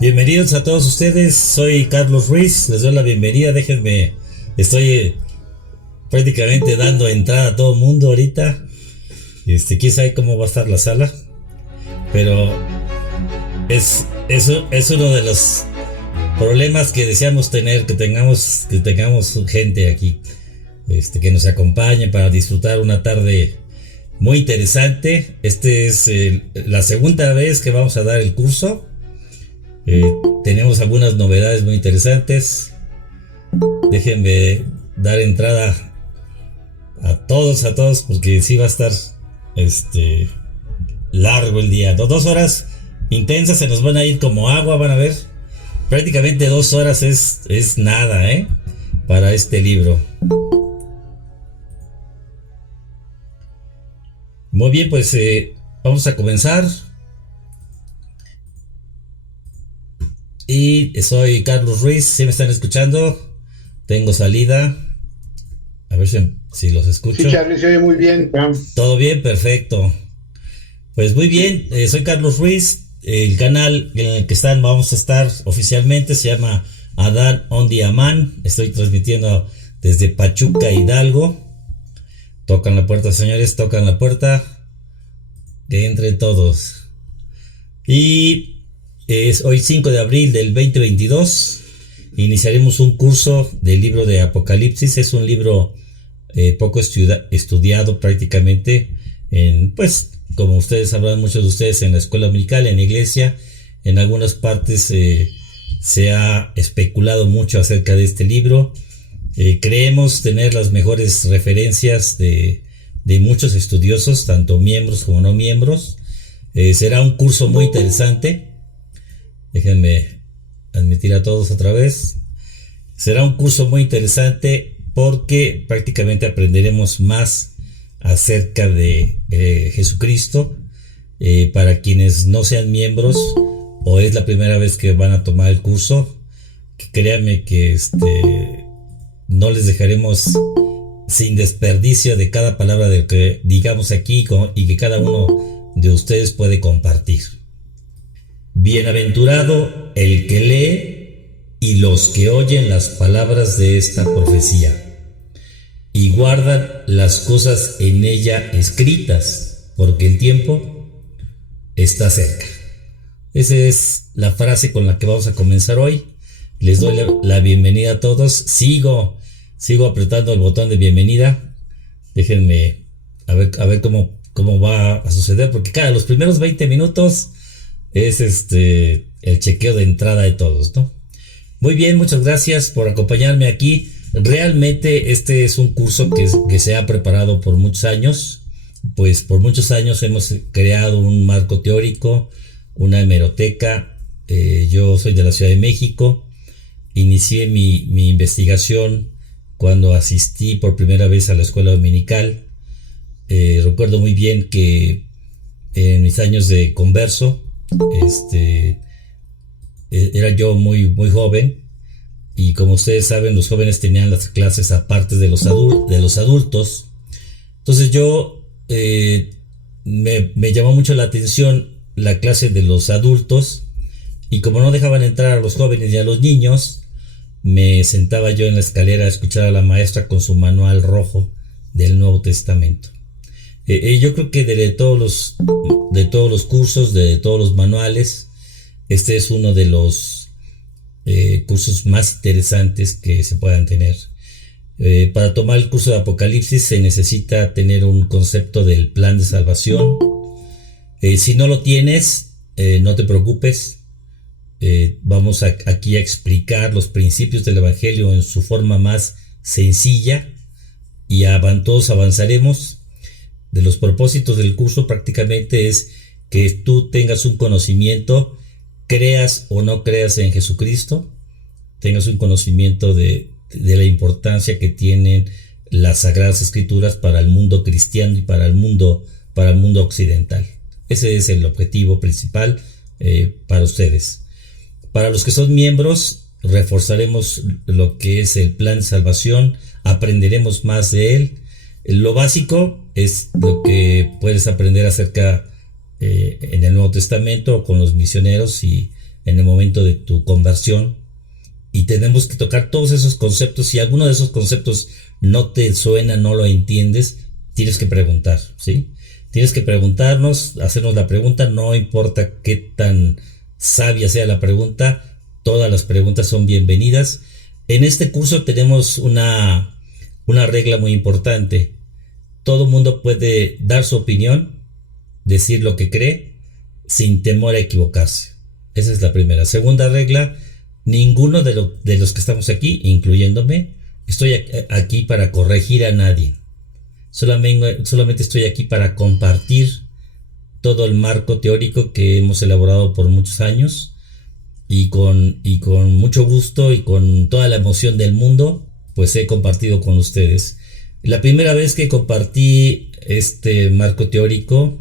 Bienvenidos a todos ustedes, soy Carlos Ruiz, les doy la bienvenida, estoy prácticamente dando entrada a todo el mundo ahorita. Quién sabe cómo va a estar la sala, pero es uno de los problemas que deseamos tener, que tengamos gente aquí, que nos acompañe para disfrutar una tarde muy interesante. La segunda vez que vamos a dar el curso. Tenemos algunas novedades muy interesantes. Déjenme dar entrada a todos, porque sí va a estar largo el día. 2 horas intensas se nos van a ir como agua, van a ver. Prácticamente 2 horas es nada, para este libro. Muy bien, pues vamos a comenzar. Y soy Carlos Ruiz, ¿sí me están escuchando? Tengo salida. A ver si los escucho. Sí, Charlie, se oye muy bien. Todo bien, perfecto. Pues muy bien, soy Carlos Ruiz. El canal en el que vamos a estar oficialmente se llama Adán on the Amán. Estoy transmitiendo desde Pachuca, Hidalgo. Tocan la puerta, señores, tocan la puerta. Que entren todos. Y es hoy 5 de abril del 2022. Iniciaremos un curso del libro de Apocalipsis. Es un libro poco estudiado prácticamente, pues como ustedes sabrán, muchos de ustedes en la escuela dominical, en la iglesia, en algunas partes se ha especulado mucho acerca de este libro. Creemos tener las mejores referencias de muchos estudiosos, tanto miembros como no miembros. Será un curso muy interesante. Déjenme admitir a todos otra vez. Será un curso muy interesante porque prácticamente aprenderemos más acerca de Jesucristo. Para quienes no sean miembros o es la primera vez que van a tomar el curso, créanme que no les dejaremos sin desperdicio de cada palabra de lo que digamos aquí y que cada uno de ustedes puede compartir. Bienaventurado el que lee y los que oyen las palabras de esta profecía y guardan las cosas en ella escritas, porque el tiempo está cerca. Esa es la frase con la que vamos a comenzar hoy. Les doy la bienvenida a todos. Sigo apretando el botón de bienvenida. Déjenme a ver cómo va a suceder, porque los primeros 20 minutos es el chequeo de entrada de todos, ¿no? Muy bien, muchas gracias por acompañarme aquí. Realmente este es un curso que se ha preparado por muchos años. Pues por muchos años hemos creado un marco teórico, una hemeroteca. Yo soy de la Ciudad de México. Inicié mi investigación cuando asistí por primera vez a la escuela dominical. Recuerdo muy bien que en mis años de converso, era yo muy, muy joven, y como ustedes saben, los jóvenes tenían las clases aparte de los adultos. Entonces me llamó mucho la atención la clase de los adultos, y como no dejaban entrar a los jóvenes y a los niños, me sentaba yo en la escalera a escuchar a la maestra con su manual rojo del Nuevo Testamento. Yo creo que de todos los cursos, de todos los manuales, este es uno de los cursos más interesantes que se puedan tener. Para tomar el curso de Apocalipsis se necesita tener un concepto del plan de salvación. Si no lo tienes, no te preocupes. Vamos aquí a explicar los principios del Evangelio en su forma más sencilla, y todos avanzaremos. De los propósitos del curso prácticamente es que tú tengas un conocimiento, creas o no creas en Jesucristo, tengas un conocimiento de la importancia que tienen las Sagradas Escrituras para el mundo cristiano y para el mundo occidental. Ese es el objetivo principal para ustedes. Para los que son miembros, reforzaremos lo que es el plan de salvación, aprenderemos más de él. Lo básico es lo que puedes aprender acerca en el Nuevo Testamento con los misioneros y en el momento de tu conversión, y tenemos que tocar todos esos conceptos. Si alguno de esos conceptos no te suena, no lo entiendes, tienes que preguntar, ¿sí? Tienes que preguntarnos, hacernos la pregunta, no importa qué tan sabia sea la pregunta, todas las preguntas son bienvenidas. En este curso tenemos una regla muy importante. Todo mundo puede dar su opinión, decir lo que cree, sin temor a equivocarse. Esa es la primera. Segunda regla: ninguno de los que estamos aquí, incluyéndome, estoy aquí para corregir a nadie. Solamente estoy aquí para compartir todo el marco teórico que hemos elaborado por muchos años, y con mucho gusto y con toda la emoción del mundo, pues he compartido con ustedes. La primera vez que compartí este marco teórico,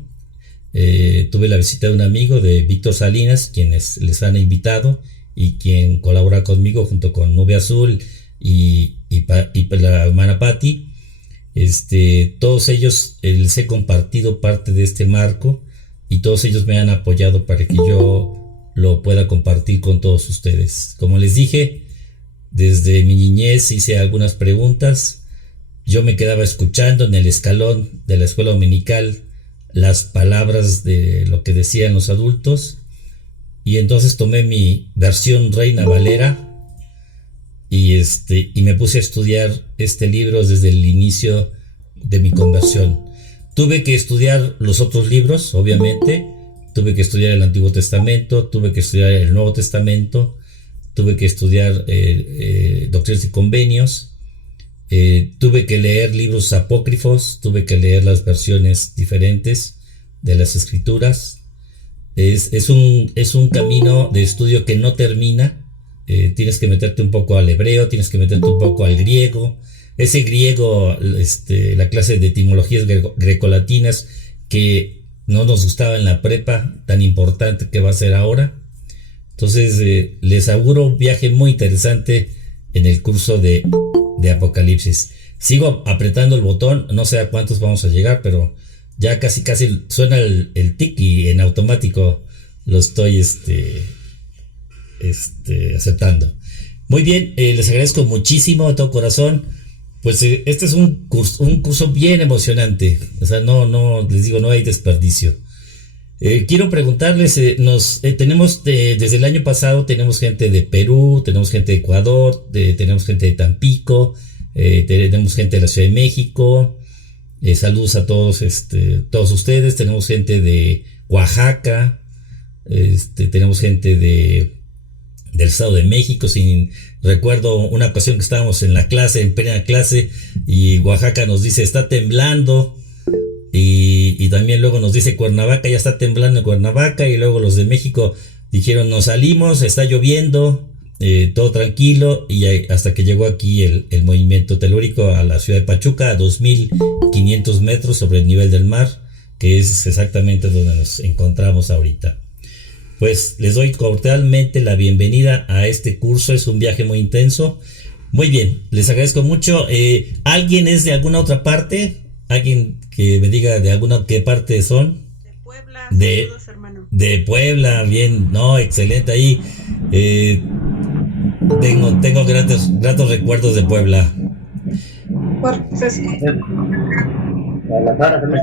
tuve la visita de un amigo, de Víctor Salinas, quienes les han invitado y quien colabora conmigo junto con Nube Azul y la hermana Patti. Todos ellos les he compartido parte de este marco, y todos ellos me han apoyado para que yo lo pueda compartir con todos ustedes. Como les dije, desde mi niñez hice algunas preguntas. Yo me quedaba escuchando en el escalón de la escuela dominical las palabras de lo que decían los adultos, y entonces tomé mi versión Reina Valera y me puse a estudiar este libro desde el inicio de mi conversión. Tuve que estudiar los otros libros, obviamente. Tuve que estudiar el Antiguo Testamento, tuve que estudiar el Nuevo Testamento, tuve que estudiar Doctrinas y Convenios, tuve que leer libros apócrifos, tuve que leer las versiones diferentes de las Escrituras. Es un camino de estudio que no termina. Tienes que meterte un poco al hebreo, tienes que meterte un poco al griego. Ese griego, la clase de etimologías grecolatinas que no nos gustaba en la prepa, tan importante que va a ser ahora. Entonces, les auguro un viaje muy interesante en el curso de Apocalipsis. Sigo apretando el botón, no sé a cuántos vamos a llegar, pero ya casi suena el tic, y en automático lo estoy aceptando. Muy bien, les agradezco muchísimo de todo corazón. Pues este es un curso bien emocionante. O sea, no les digo, no hay desperdicio. Quiero preguntarles, tenemos desde el año pasado tenemos gente de Perú, tenemos gente de Ecuador, tenemos gente de Tampico, tenemos gente de la Ciudad de México. Saludos a todos ustedes. Tenemos gente de Oaxaca, tenemos gente del Estado de México. Recuerdo una ocasión que estábamos en plena clase, y Oaxaca nos dice está temblando, y también luego nos dice Cuernavaca, ya está temblando en Cuernavaca, y luego los de México dijeron nos salimos, está lloviendo, todo tranquilo, y hasta que llegó aquí el movimiento telúrico a la ciudad de Pachuca, a 2.500 metros sobre el nivel del mar, que es exactamente donde nos encontramos ahorita. Pues les doy cordialmente la bienvenida a este curso. Es un viaje muy intenso. Muy bien, les agradezco mucho. ¿Alguien es de alguna otra parte? ¿Alguien que me diga de alguna qué parte son? De Puebla, saludos, hermano. De Puebla, bien, no, excelente ahí. Tengo gratos recuerdos de Puebla.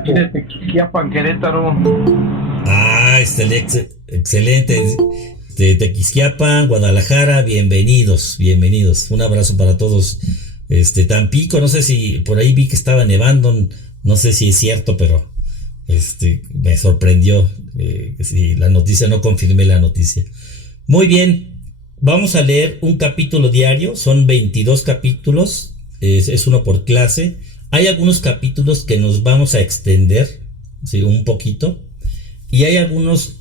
Aquí de Tequisquiapan, Querétaro. Ah, excelente. De Tequisquiapan, Guadalajara, bienvenidos. Un abrazo para todos. Tampico, no sé si por ahí vi que estaba nevando, no sé si es cierto, pero me sorprendió. Si la noticia, no confirmé la noticia. Muy bien, vamos a leer un capítulo diario, son 22 capítulos, es uno por clase. Hay algunos capítulos que nos vamos a extender, ¿sí?, un poquito. Y hay algunos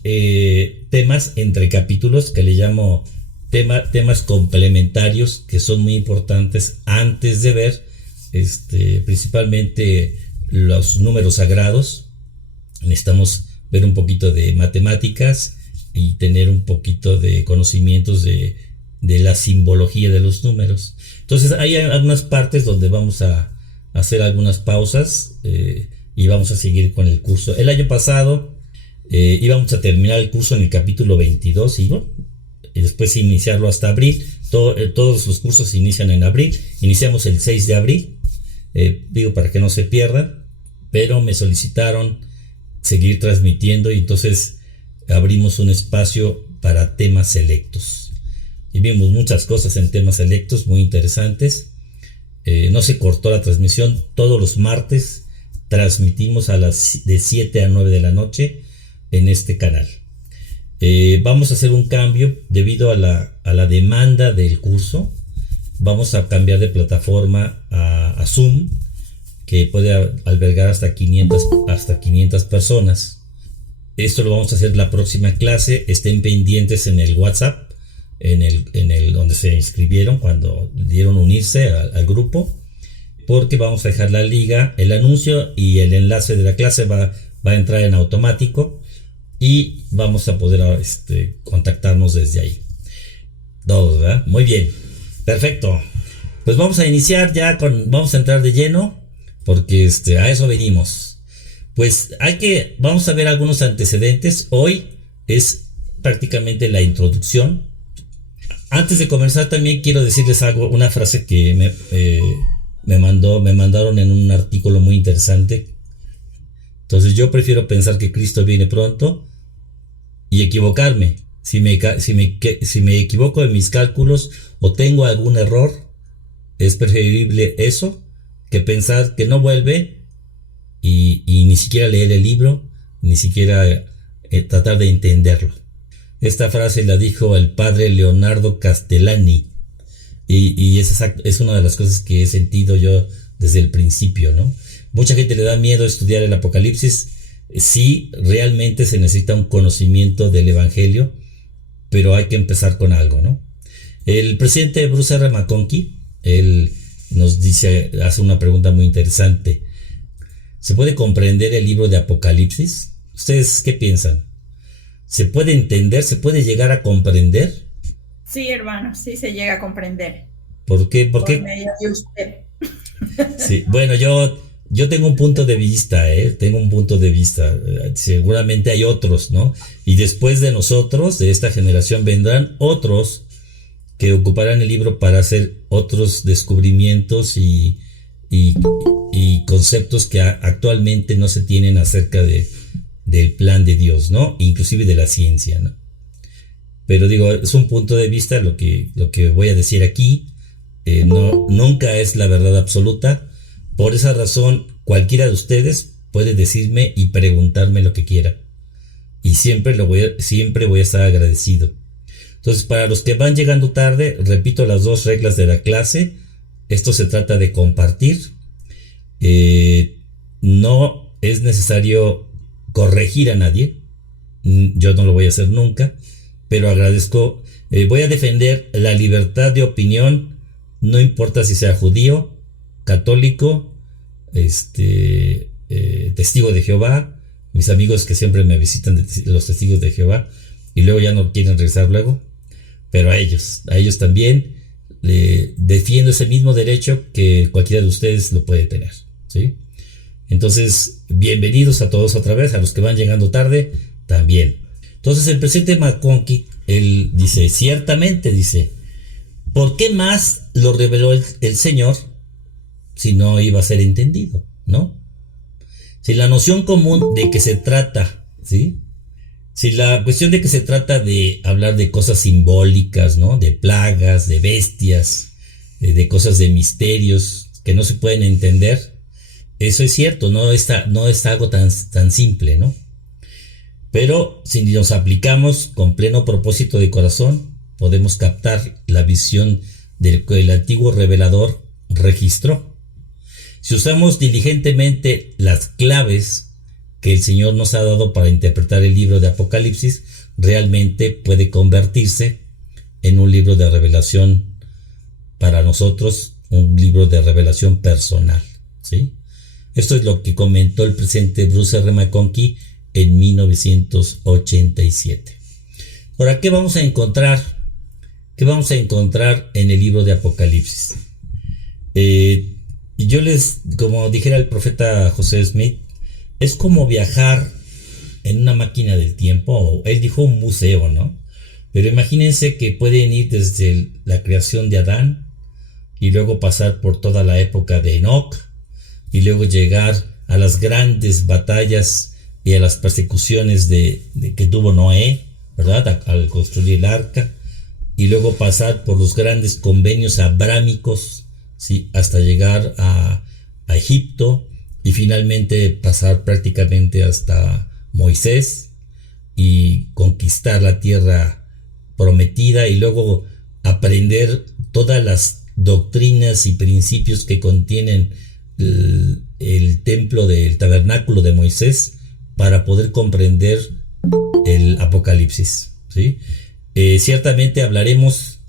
temas entre capítulos que le llamo temas complementarios, que son muy importantes antes de ver principalmente los números sagrados. Necesitamos ver un poquito de matemáticas y tener un poquito de conocimientos de la simbología de los números. Entonces hay algunas partes donde vamos a hacer algunas pausas y vamos a seguir con el curso. El año pasado íbamos a terminar el curso en el capítulo 22, y bueno, y después iniciarlo hasta abril. Todos los cursos se inician en abril. Iniciamos el 6 de abril, digo para que no se pierdan, pero me solicitaron seguir transmitiendo y entonces abrimos un espacio para temas selectos. Y vimos muchas cosas en temas selectos muy interesantes. No se cortó la transmisión. Todos los martes transmitimos de 7 a 9 de la noche en este canal. Vamos a hacer un cambio debido a la demanda del curso. Vamos a cambiar de plataforma a Zoom, que puede albergar hasta 500 personas. Esto lo vamos a hacer la próxima clase. Estén pendientes en el WhatsApp, en el donde se inscribieron cuando dieron unirse al grupo, porque vamos a dejar la liga, el anuncio y el enlace de la clase va a entrar en automático y vamos a poder contactarnos desde ahí. Todos, ¿verdad? Muy bien, perfecto. Pues vamos a iniciar vamos a entrar de lleno, porque a eso venimos. Pues vamos a ver algunos antecedentes. Hoy es prácticamente la introducción. Antes de comenzar también quiero decirles una frase que me mandaron en un artículo muy interesante. Entonces yo prefiero pensar que Cristo viene pronto y equivocarme. Si me equivoco en mis cálculos o tengo algún error, es preferible eso que pensar que no vuelve y ni siquiera leer el libro, ni siquiera tratar de entenderlo. Esta frase la dijo el padre Leonardo Castellani y es una de las cosas que he sentido yo desde el principio, ¿no? Mucha gente le da miedo estudiar el Apocalipsis. Sí, realmente se necesita un conocimiento del Evangelio, pero hay que empezar con algo, ¿no? El presidente Bruce R. McConkie, él nos hace una pregunta muy interesante. ¿Se puede comprender el libro de Apocalipsis? ¿Ustedes qué piensan? ¿Se puede entender? ¿Se puede llegar a comprender? Sí, hermano, sí se llega a comprender. ¿Por qué? Por medio de usted. Sí, bueno, yo tengo un punto de vista, tengo un punto de vista. Seguramente hay otros, ¿no? Y después de nosotros, de esta generación, vendrán otros que ocuparán el libro para hacer otros descubrimientos y conceptos que actualmente no se tienen acerca del plan de Dios, ¿no? Inclusive de la ciencia, ¿no? Pero digo, es un punto de vista lo que voy a decir aquí. Nunca es la verdad absoluta. Por esa razón, cualquiera de ustedes puede decirme y preguntarme lo que quiera. Y siempre voy a estar agradecido. Entonces, para los que van llegando tarde, repito las 2 reglas de la clase. Esto se trata de compartir. No es necesario corregir a nadie. Yo no lo voy a hacer nunca. Pero agradezco. Voy a defender la libertad de opinión. No importa si sea judío, católico, testigo de Jehová, mis amigos que siempre me visitan, los testigos de Jehová, y luego ya no quieren regresar luego, pero a ellos también defiendo ese mismo derecho que cualquiera de ustedes lo puede tener, ¿sí? Entonces, bienvenidos a todos otra vez, a los que van llegando tarde también. Entonces, el presidente McConkie, él dice, ciertamente, ¿por qué más lo reveló el Señor si no iba a ser entendido, ¿no? Si la noción común de que se trata, ¿sí? Si la cuestión de que se trata de hablar de cosas simbólicas, ¿no? De plagas, de bestias, de cosas de misterios que no se pueden entender, eso es cierto, no es algo tan simple, ¿no? Pero si nos aplicamos con pleno propósito de corazón, podemos captar la visión del que el antiguo revelador registró. Si usamos diligentemente las claves que el Señor nos ha dado para interpretar el libro de Apocalipsis, realmente puede convertirse en un libro de revelación para nosotros, un libro de revelación personal, ¿sí? Esto es lo que comentó el presidente Bruce R. McConkie en 1987. Ahora, ¿qué vamos a encontrar? ¿Qué vamos a encontrar en el libro de Apocalipsis? Yo como dijera el profeta José Smith, es como viajar en una máquina del tiempo, o él dijo un museo, ¿no? Pero imagínense que pueden ir desde la creación de Adán y luego pasar por toda la época de Enoc y luego llegar a las grandes batallas y a las persecuciones de que tuvo Noé, ¿verdad? Al construir el arca, y luego pasar por los grandes convenios abrámicos, ¿sí? Hasta llegar a Egipto y finalmente pasar prácticamente hasta Moisés y conquistar la tierra prometida y luego aprender todas las doctrinas y principios que contienen el templo del tabernáculo de Moisés para poder comprender el Apocalipsis, ¿sí? Ciertamente hablaremos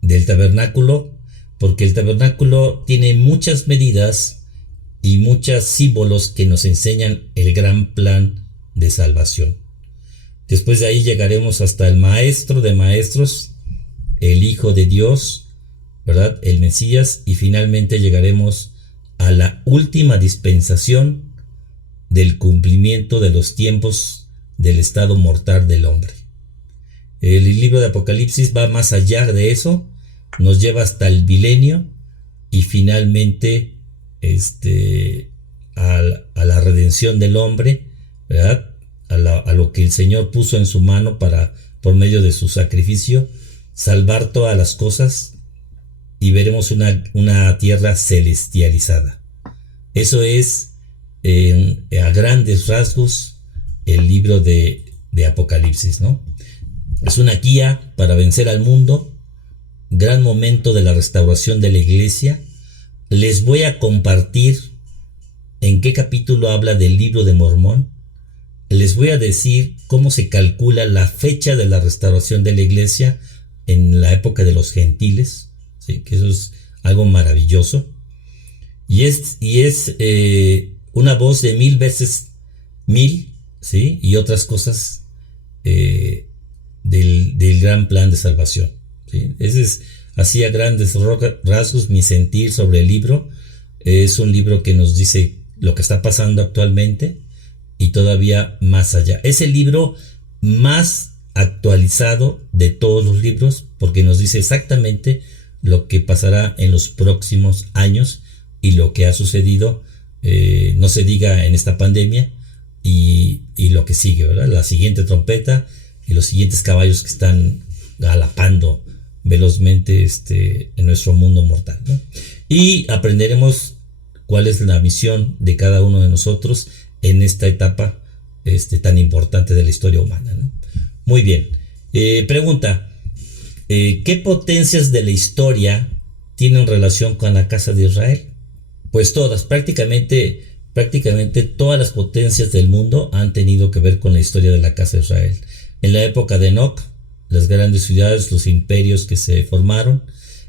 del tabernáculo porque el tabernáculo tiene muchas medidas y muchos símbolos que nos enseñan el gran plan de salvación. Después de ahí llegaremos hasta el Maestro de Maestros, el Hijo de Dios, ¿verdad? El Mesías, y finalmente llegaremos a la última dispensación del cumplimiento de los tiempos del estado mortal del hombre. El libro de Apocalipsis va más allá de eso, nos lleva hasta el milenio y finalmente a la redención del hombre, ¿verdad? A lo que el Señor puso en su mano para, por medio de su sacrificio, salvar todas las cosas, y veremos una tierra celestializada. Eso es, a grandes rasgos, el libro de Apocalipsis, ¿no? Es una guía para vencer al mundo, gran momento de la restauración de la iglesia. Les voy a compartir en qué capítulo habla del libro de Mormón. Les voy a decir cómo se calcula la fecha de la restauración de la iglesia en la época de los gentiles, ¿sí? Que eso es algo maravilloso. Y es una voz de 1000 veces 1000, ¿sí? Y otras cosas del gran plan de salvación, ¿sí? Ese es así a grandes rasgos mi sentir sobre el libro. Es un libro que nos dice lo que está pasando actualmente y todavía más allá. Es el libro más actualizado de todos los libros porque nos dice exactamente lo que pasará en los próximos años y lo que ha sucedido, no se diga en esta pandemia, y lo que sigue, ¿verdad? La siguiente trompeta y los siguientes caballos que están galopando velozmente en nuestro mundo mortal, ¿no? Y aprenderemos cuál es la misión de cada uno de nosotros en esta etapa tan importante de la historia humana, ¿no? Muy bien. Pregunta, ¿qué potencias de la historia tienen relación con la casa de Israel? Pues todas, prácticamente todas las potencias del mundo han tenido que ver con la historia de la casa de Israel. En la época de Enoc, las grandes ciudades, los imperios que se formaron.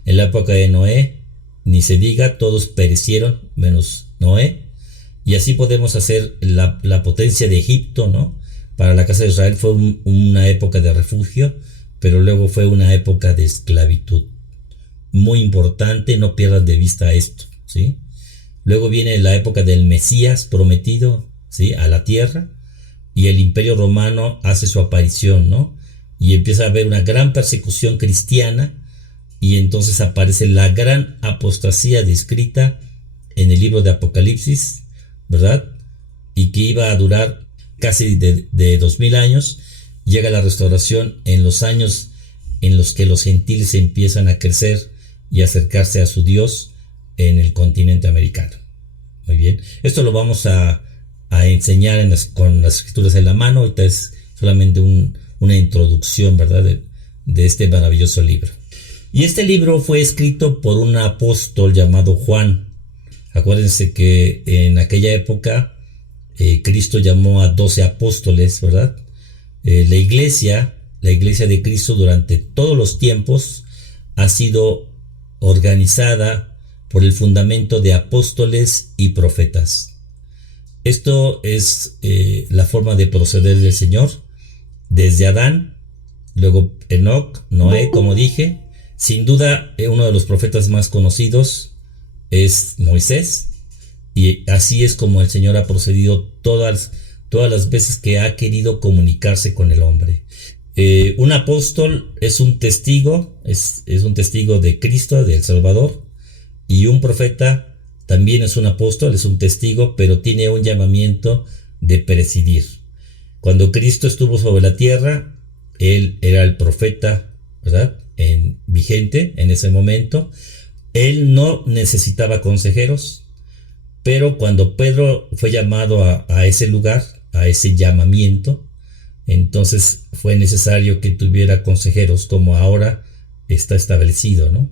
En la época de Noé, ni se diga, todos perecieron menos Noé. Y así podemos hacer la potencia de Egipto, ¿no? Para la casa de Israel fue una época de refugio, pero luego fue una época de esclavitud. Muy importante, no pierdan de vista esto, ¿sí? Luego viene la época del Mesías prometido, ¿sí? A la tierra, y el Imperio Romano hace su aparición, ¿no? Y empieza a haber una gran persecución cristiana, y entonces aparece la gran apostasía descrita en el libro de Apocalipsis, ¿verdad? Y que iba a durar casi de 2000 años. Llega la restauración en los años en los que los gentiles empiezan a crecer y acercarse a su Dios en el continente americano. Muy bien, esto lo vamos a enseñar con las escrituras en la mano. Ahorita es solamente una introducción, ¿verdad? De este maravilloso libro. Y este libro fue escrito por un apóstol llamado Juan. Acuérdense que en aquella época Cristo llamó a 12 apóstoles, ¿verdad? La iglesia de Cristo durante todos los tiempos ha sido organizada por el fundamento de apóstoles y profetas. Esto es la forma de proceder del Señor desde Adán, luego Enoc, Noé, como dije. Sin duda, uno de los profetas más conocidos es Moisés, y así es como el Señor ha procedido todas las veces que ha querido comunicarse con el hombre. Un apóstol es un testigo, es un testigo de Cristo, del Salvador, y un profeta también es un apóstol, es un testigo, pero tiene un llamamiento de presidir. Cuando Cristo estuvo sobre la tierra, él era el profeta, ¿verdad? Vigente en ese momento. Él no necesitaba consejeros, pero cuando Pedro fue llamado a ese lugar, a ese llamamiento, entonces fue necesario que tuviera consejeros, como ahora está establecido, ¿no?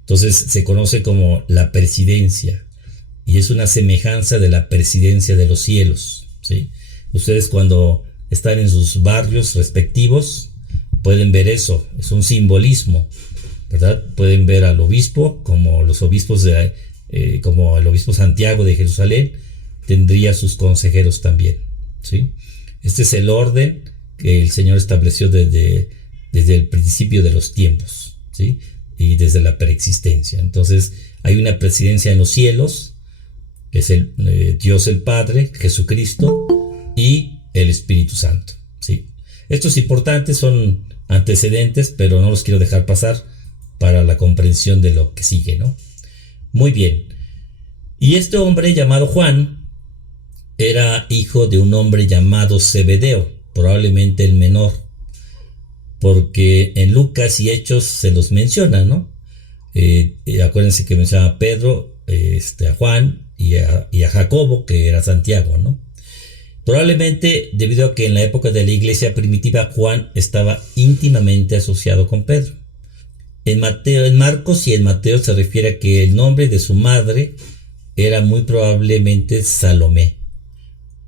Entonces se conoce como la presidencia, y es una semejanza de la presidencia de los cielos, ¿sí? Ustedes cuando están en sus barrios respectivos pueden ver eso, es un simbolismo, ¿verdad? Pueden ver al obispo, como los obispos como el obispo Santiago de Jerusalén tendría sus consejeros también, ¿sí? Este es el orden que el Señor estableció desde el principio de los tiempos, ¿sí? Y desde la preexistencia. Entonces hay una presidencia en los cielos, es Dios el Padre, Jesucristo y el Espíritu Santo, ¿sí? Estos importantes son antecedentes, pero no los quiero dejar pasar para la comprensión de lo que sigue, ¿no? Muy bien. Y este hombre llamado Juan era hijo de un hombre llamado Zebedeo, probablemente el menor, porque en Lucas y Hechos se los menciona, ¿no? Acuérdense que menciona a Pedro, a Juan y a Jacobo, que era Santiago, ¿no? Probablemente debido a que en la época de la iglesia primitiva Juan estaba íntimamente asociado con Pedro. En Marcos y en Mateo se refiere a que el nombre de su madre era muy probablemente Salomé,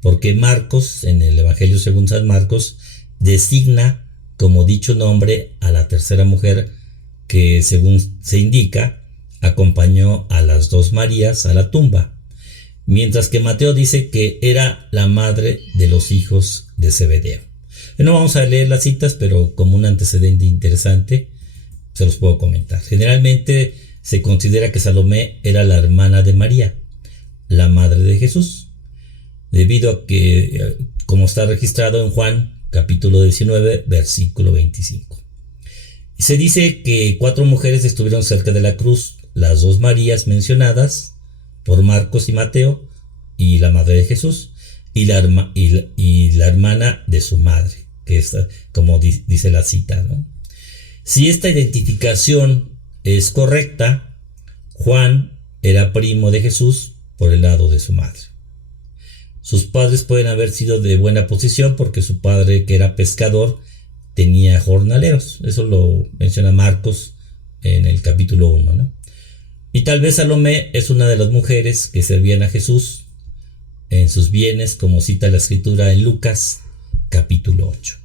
porque Marcos, en el Evangelio según San Marcos, designa como dicho nombre a la tercera mujer que, según se indica, acompañó a las dos Marías a la tumba, mientras que Mateo dice que era la madre de los hijos de Zebedeo. No vamos a leer las citas, pero como un antecedente interesante se los puedo comentar. Generalmente se considera que Salomé era la hermana de María, la madre de Jesús, debido a que, como está registrado en Juan, capítulo 19, versículo 25. Se dice que 4 mujeres estuvieron cerca de la cruz, las 2 Marías mencionadas por Marcos y Mateo, y la madre de Jesús, y la hermana de su madre, que es como dice la cita, ¿no? Si esta identificación es correcta, Juan era primo de Jesús por el lado de su madre. Sus padres pueden haber sido de buena posición porque su padre, que era pescador, tenía jornaleros. Eso lo menciona Marcos en el capítulo 1, ¿no? Y tal vez Salomé es una de las mujeres que servían a Jesús en sus bienes, como cita la escritura en Lucas capítulo 8.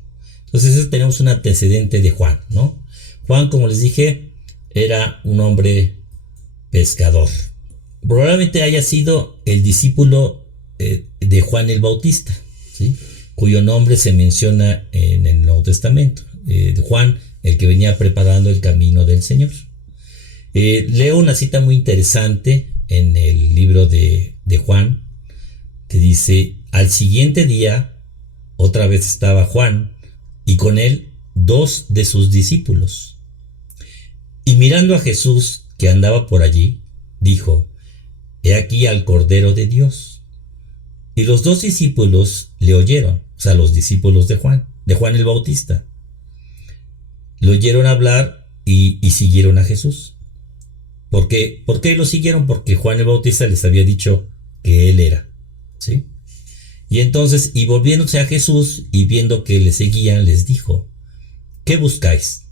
Entonces tenemos un antecedente de Juan, ¿no? Juan, como les dije, era un hombre pescador. Probablemente haya sido el discípulo de Juan el Bautista, ¿sí? Cuyo nombre se menciona en el Nuevo Testamento. De Juan, el que venía preparando el camino del Señor. Leo una cita muy interesante en el libro de Juan, que dice: al siguiente día, otra vez estaba Juan, y con él 2 de sus discípulos. Y mirando a Jesús, que andaba por allí, dijo: he aquí al Cordero de Dios. Y los 2 discípulos le oyeron, o sea, los discípulos de Juan el Bautista. Le oyeron hablar y siguieron a Jesús. ¿Por qué lo siguieron? Porque Juan el Bautista les había dicho que él era, ¿sí? Y entonces, y volviéndose a Jesús y viendo que le seguían, les dijo: ¿qué buscáis?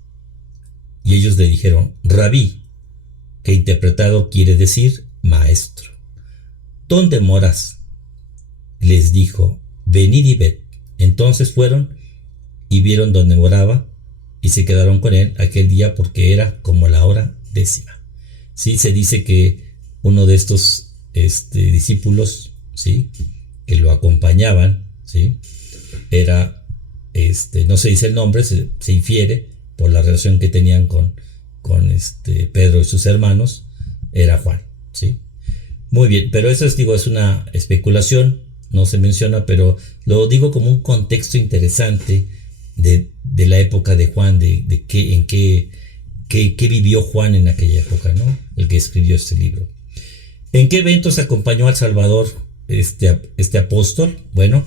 Y ellos le dijeron: Rabí, que interpretado quiere decir maestro. ¿Dónde moras? Les dijo: venid y ved. Entonces fueron y vieron dónde moraba y se quedaron con él aquel día, porque era como la hora 10. Sí, se dice que uno de estos discípulos, ¿sí?, que lo acompañaban, ¿sí?, era, no se dice el nombre, se infiere por la relación que tenían con Pedro y sus hermanos, era Juan, ¿sí? Muy bien, pero eso es una especulación, no se menciona, pero lo digo como un contexto interesante de la época de Juan, de qué vivió Juan en aquella época, ¿no? El que escribió este libro. ¿En qué eventos acompañó al Salvador este apóstol? Bueno,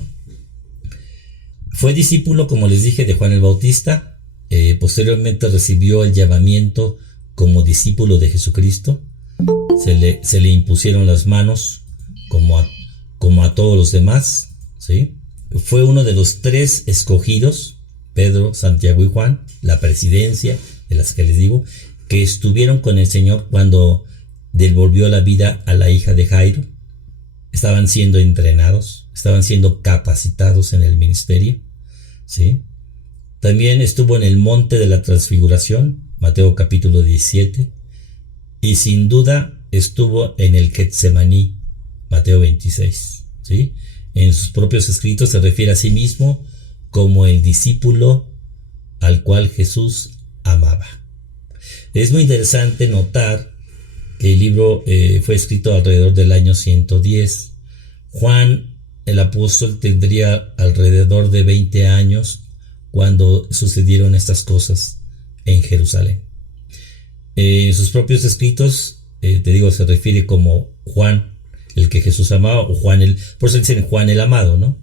fue discípulo, como les dije, de Juan el Bautista. Posteriormente recibió el llamamiento como discípulo de Jesucristo. Se le impusieron las manos como a todos los demás, ¿sí? Fue uno de los 3 escogidos, Pedro, Santiago y Juan, la presidencia de las que les digo, que estuvieron con el Señor cuando devolvió la vida a la hija de Jairo. Estaban siendo entrenados, estaban siendo capacitados en el ministerio, ¿sí? También estuvo en el monte de la transfiguración, Mateo capítulo 17, y sin duda estuvo en el Getsemaní, Mateo 26, ¿sí? En sus propios escritos se refiere a sí mismo como el discípulo al cual Jesús amaba. Es muy interesante notar que el libro fue escrito alrededor del año 110. Juan, el apóstol, tendría alrededor de 20 años cuando sucedieron estas cosas en Jerusalén. En sus propios escritos, se refiere como Juan, el que Jesús amaba, o por eso dicen Juan el amado, ¿no?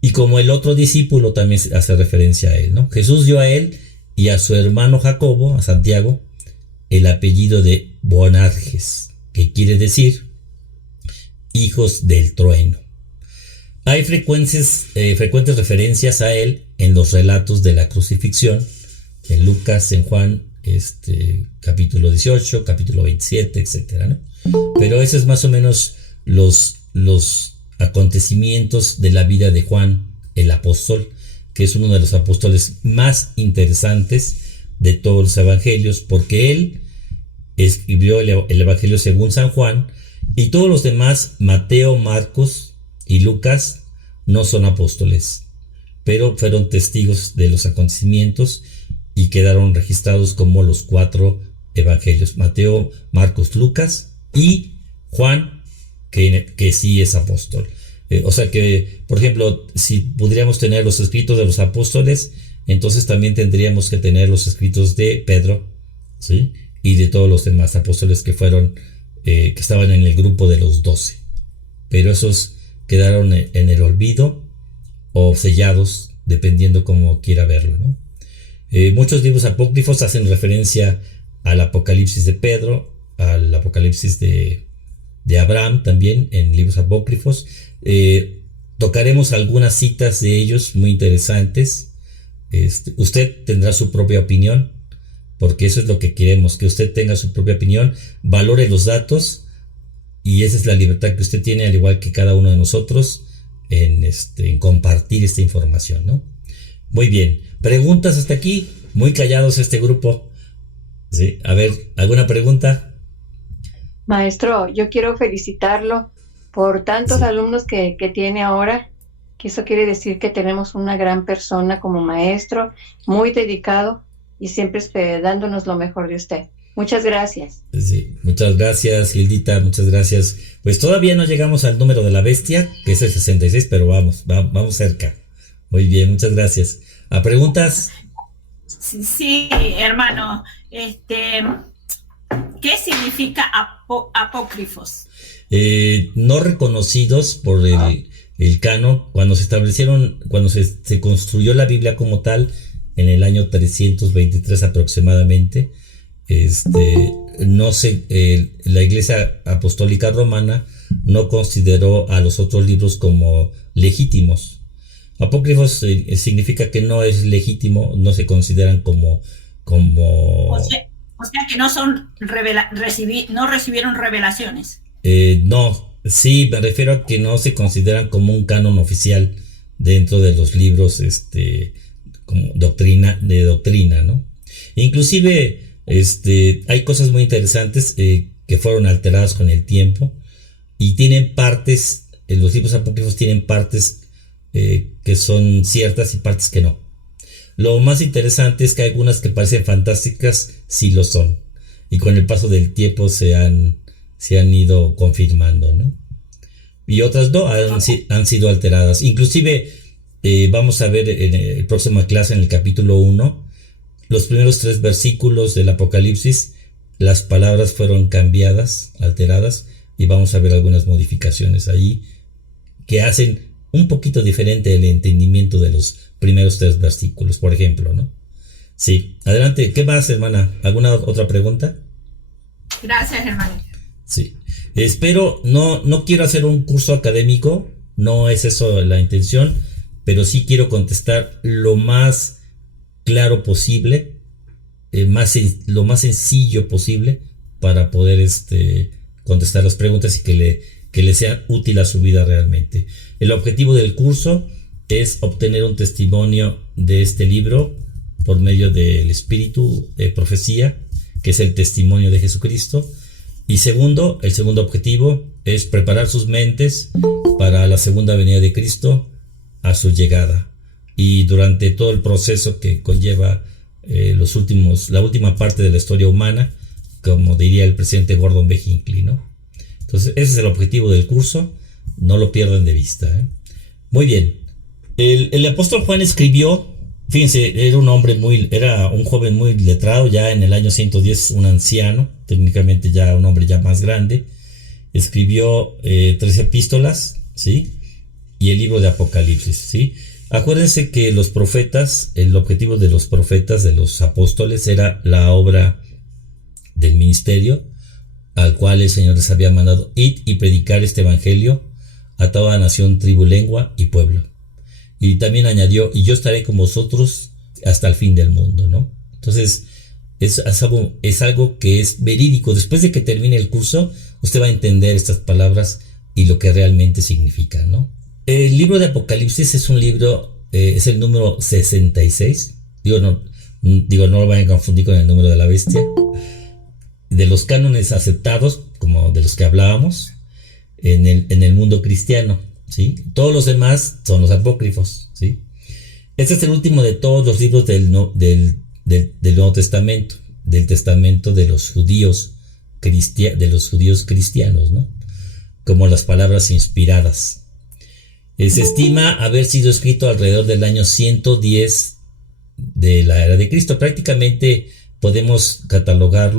Y como el otro discípulo también hace referencia a él, ¿no? Jesús dio a él y a su hermano Jacobo, a Santiago, el apellido de Boanerges, que quiere decir hijos del trueno. Hay frecuentes referencias a él en los relatos de la crucifixión, en Lucas, en Juan, capítulo 18, capítulo 27, etcétera, ¿no? Pero esos es más o menos los acontecimientos de la vida de Juan el apóstol, que es uno de los apóstoles más interesantes de todos los evangelios, porque él escribió el evangelio según San Juan, y todos los demás, Mateo, Marcos y Lucas, no son apóstoles, pero fueron testigos de los acontecimientos y quedaron registrados como los 4 evangelios: Mateo, Marcos, Lucas y Juan, que sí es apóstol. O sea que, por ejemplo, si pudiéramos tener los escritos de los apóstoles, entonces también tendríamos que tener los escritos de Pedro, ¿sí? Y de todos los demás apóstoles que estaban en el grupo de los 12. Pero esos quedaron en el olvido o sellados, dependiendo cómo quiera verlo, ¿no? Muchos libros apócrifos hacen referencia al Apocalipsis de Pedro, al Apocalipsis de Abraham también en libros apócrifos. Tocaremos algunas citas de ellos muy interesantes. Usted tendrá su propia opinión, porque eso es lo que queremos, que usted tenga su propia opinión, valore los datos, y esa es la libertad que usted tiene, al igual que cada uno de nosotros, en compartir esta información, ¿no? Muy bien, preguntas hasta aquí, muy callados este grupo, ¿sí? A ver, ¿alguna pregunta? Maestro, yo quiero felicitarlo por tantos alumnos que tiene ahora, que eso quiere decir que tenemos una gran persona como maestro, muy dedicado y siempre dándonos lo mejor de usted. Muchas gracias. Sí, muchas gracias, Gildita, muchas gracias. Pues todavía no llegamos al número de la bestia, que es el 66, pero vamos cerca. Muy bien, muchas gracias. ¿A preguntas? Sí, hermano. ¿Qué significa apócrifos? No reconocidos por el canon. Cuando se construyó la Biblia como tal, en el año 323 aproximadamente, la Iglesia Apostólica Romana no consideró a los otros libros como legítimos. Apócrifos significa que no es legítimo, no se consideran como... O sea que no recibieron revelaciones. No, sí, me refiero a que no se consideran como un canon oficial dentro de los libros como doctrina, ¿no? Inclusive hay cosas muy interesantes que fueron alteradas con el tiempo, y tienen partes, los libros apócrifos tienen partes que son ciertas y partes que no. Lo más interesante es que algunas que parecen fantásticas sí lo son, y con el paso del tiempo se han ido confirmando, ¿no? Y otras no, han sido alteradas. Inclusive Vamos a ver en la próxima clase, en el capítulo 1, los primeros 3 versículos del Apocalipsis. Las palabras fueron cambiadas, alteradas, y vamos a ver algunas modificaciones ahí que hacen un poquito diferente el entendimiento de los primeros 3 versículos, por ejemplo, ¿no? Sí, adelante. ¿Qué más, hermana? ¿Alguna otra pregunta? Gracias, hermano. Sí. Espero, no quiero hacer un curso académico, no es eso la intención, pero sí quiero contestar lo más claro posible, lo más sencillo posible para poder contestar las preguntas y que le sea útil a su vida realmente. El objetivo del curso es obtener un testimonio de este libro por medio del espíritu de profecía, que es el testimonio de Jesucristo. Y el segundo objetivo es preparar sus mentes para la segunda venida de Cristo, a su llegada, y durante todo el proceso que conlleva la última parte de la historia humana, como diría el presidente Gordon B. Hinckley, ¿no? Entonces ese es el objetivo del curso, no lo pierdan de vista, ¿eh? Muy bien. El apóstol Juan escribió, fíjense, era un joven muy letrado, ya en el año 110, un anciano, técnicamente ya un hombre ya más grande. Escribió 3 epístolas, ¿sí? Y el libro de Apocalipsis, ¿sí? Acuérdense que los profetas, el objetivo de los profetas, de los apóstoles, era la obra del ministerio al cual el Señor les había mandado: id y predicar este evangelio a toda nación, tribu, lengua y pueblo. Y también añadió: y yo estaré con vosotros hasta el fin del mundo, ¿no? Entonces es algo que es verídico. Después de que termine el curso, usted va a entender estas palabras y lo que realmente significan, ¿no? El libro de Apocalipsis es un libro, es el número 66. No lo vayan a confundir con el número de la bestia. De los cánones aceptados, como de los que hablábamos, en el mundo cristiano, ¿sí? Todos los demás son los apócrifos, ¿sí? Este es el último de todos los libros del Nuevo Testamento, del testamento de los judíos cristianos, ¿no? Como las palabras inspiradas. Se estima haber sido escrito alrededor del año 110 de la era de Cristo. Prácticamente podemos catalogar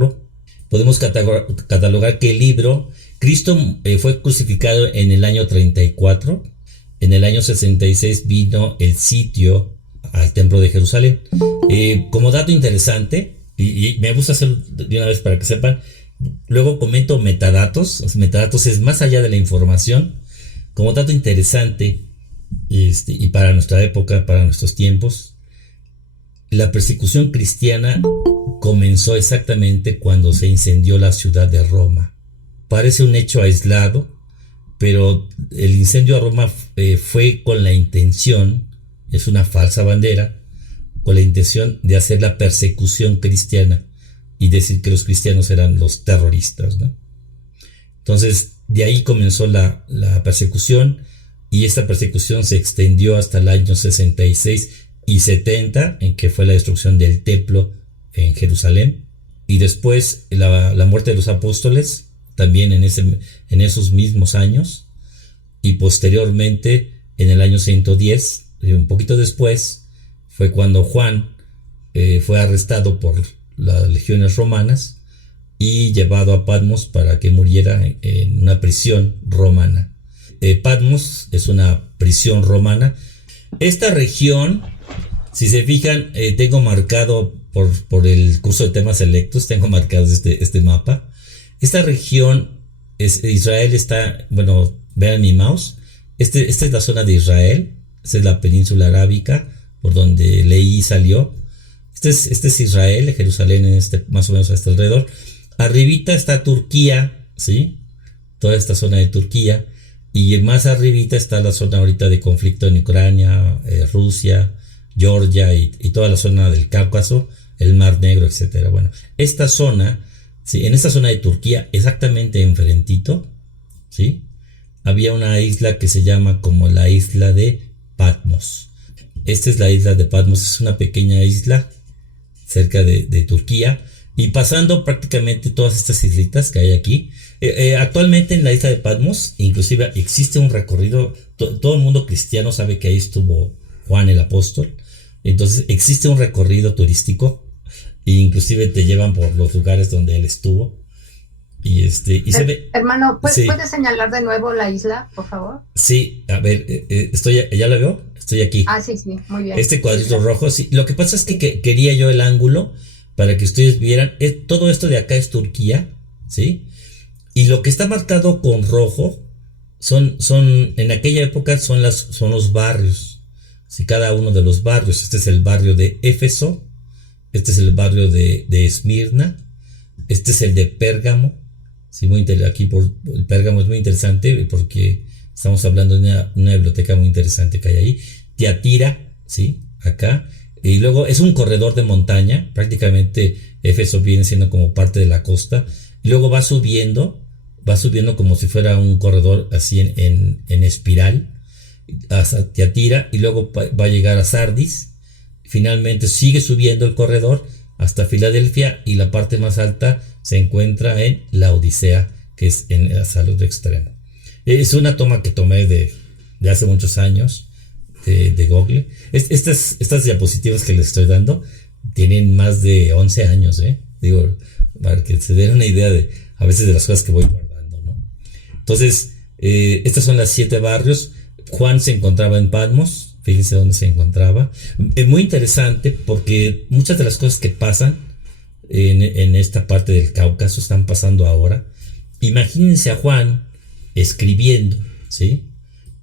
que el libro, Cristo fue crucificado en el año 34, en el año 66 vino el sitio al templo de Jerusalén. Como dato interesante, y me gusta hacer de una vez para que sepan, luego comento metadatos. Los metadatos es más allá de la información. Como dato interesante, y para nuestra época, para nuestros tiempos, la persecución cristiana comenzó exactamente cuando se incendió la ciudad de Roma. Parece un hecho aislado, pero el incendio a Roma fue con la intención, es una falsa bandera, con la intención de hacer la persecución cristiana y decir que los cristianos eran los terroristas, ¿no? Entonces, de ahí comenzó la persecución, y esta persecución se extendió hasta el año 66 y 70, en que fue la destrucción del templo en Jerusalén, y después la muerte de los apóstoles, también en esos mismos años, y posteriormente en el año 110, un poquito después, fue cuando Juan fue arrestado por las legiones romanas y llevado a Patmos para que muriera en una prisión romana. Patmos es una prisión romana. Esta región, si se fijan, tengo marcado por el curso de temas selectos, tengo marcado este mapa. Esta región, Israel está, vean mi mouse, esta es la zona de Israel, esta es la península arábica, por donde Leí salió. Este es Israel, Jerusalén, más o menos a este alrededor. Arribita está Turquía, ¿sí? Toda esta zona de Turquía. Y más arribita está la zona ahorita de conflicto en Ucrania, Rusia, Georgia y toda la zona del Cáucaso, el Mar Negro, etcétera. Bueno, esta zona, ¿sí? En esta zona de Turquía, exactamente enfrentito, ¿sí? Había una isla que se llama como la isla de Patmos. Esta es la isla de Patmos, es una pequeña isla cerca de Turquía, y pasando prácticamente todas estas islitas que hay aquí. Actualmente en la isla de Patmos inclusive existe un recorrido, todo el mundo cristiano sabe que ahí estuvo Juan el Apóstol. Entonces existe un recorrido turístico e inclusive te llevan por los lugares donde él estuvo. Y se ve. Hermano, Sí. ¿puedes señalar de nuevo la isla, por favor? Sí, a ver, ¿ya la veo? Estoy aquí. Ah, sí, muy bien. Este cuadrito rojo, sí. Lo que pasa es que quería yo el ángulo para que ustedes vieran. Todo esto de acá es Turquía, ¿sí? Y lo que está marcado con rojo son en aquella época son los barrios. Sí, cada uno de los barrios. Este es el barrio de Éfeso. Este es el barrio de Esmirna. Este es el de Pérgamo. Sí, aquí el Pérgamo es muy interesante porque estamos hablando de una biblioteca muy interesante que hay ahí. Tiatira, ¿sí? Acá. Y luego es un corredor de montaña. Prácticamente Éfeso viene siendo como parte de la costa. Y luego va subiendo como si fuera un corredor así en espiral hasta Tiatira. Y luego va a llegar a Sardis. Finalmente sigue subiendo el corredor hasta Filadelfia. Y la parte más alta se encuentra en la Odisea, que es hasta el otro extremo. Es una toma que tomé de hace muchos años de Google. Estas diapositivas que les estoy dando tienen más de 11 años, digo, para que se den una idea a veces de las cosas que voy guardando, ¿no? Entonces, estas son las 7 barrios. Juan se encontraba en Patmos, fíjense dónde se encontraba. Es muy interesante porque muchas de las cosas que pasan en esta parte del Cáucaso están pasando ahora. Imagínense a Juan escribiendo, ¿sí?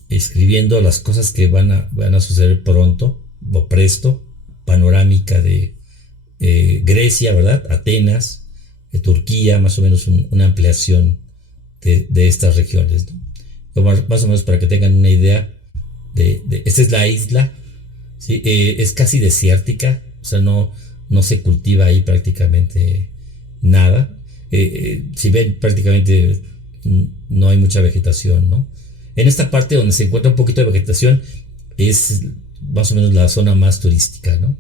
Escribiendo las cosas que van a suceder pronto o presto, panorámica de Grecia, ¿verdad? Atenas, Turquía, más o menos una ampliación de estas regiones, ¿no? Más o menos para que tengan una idea esta es la isla, ¿sí? Es casi desértica, o sea, no se cultiva ahí prácticamente nada. Si ven, prácticamente no hay mucha vegetación, ¿no? En esta parte donde se encuentra un poquito de vegetación es más o menos la zona más turística, ¿no?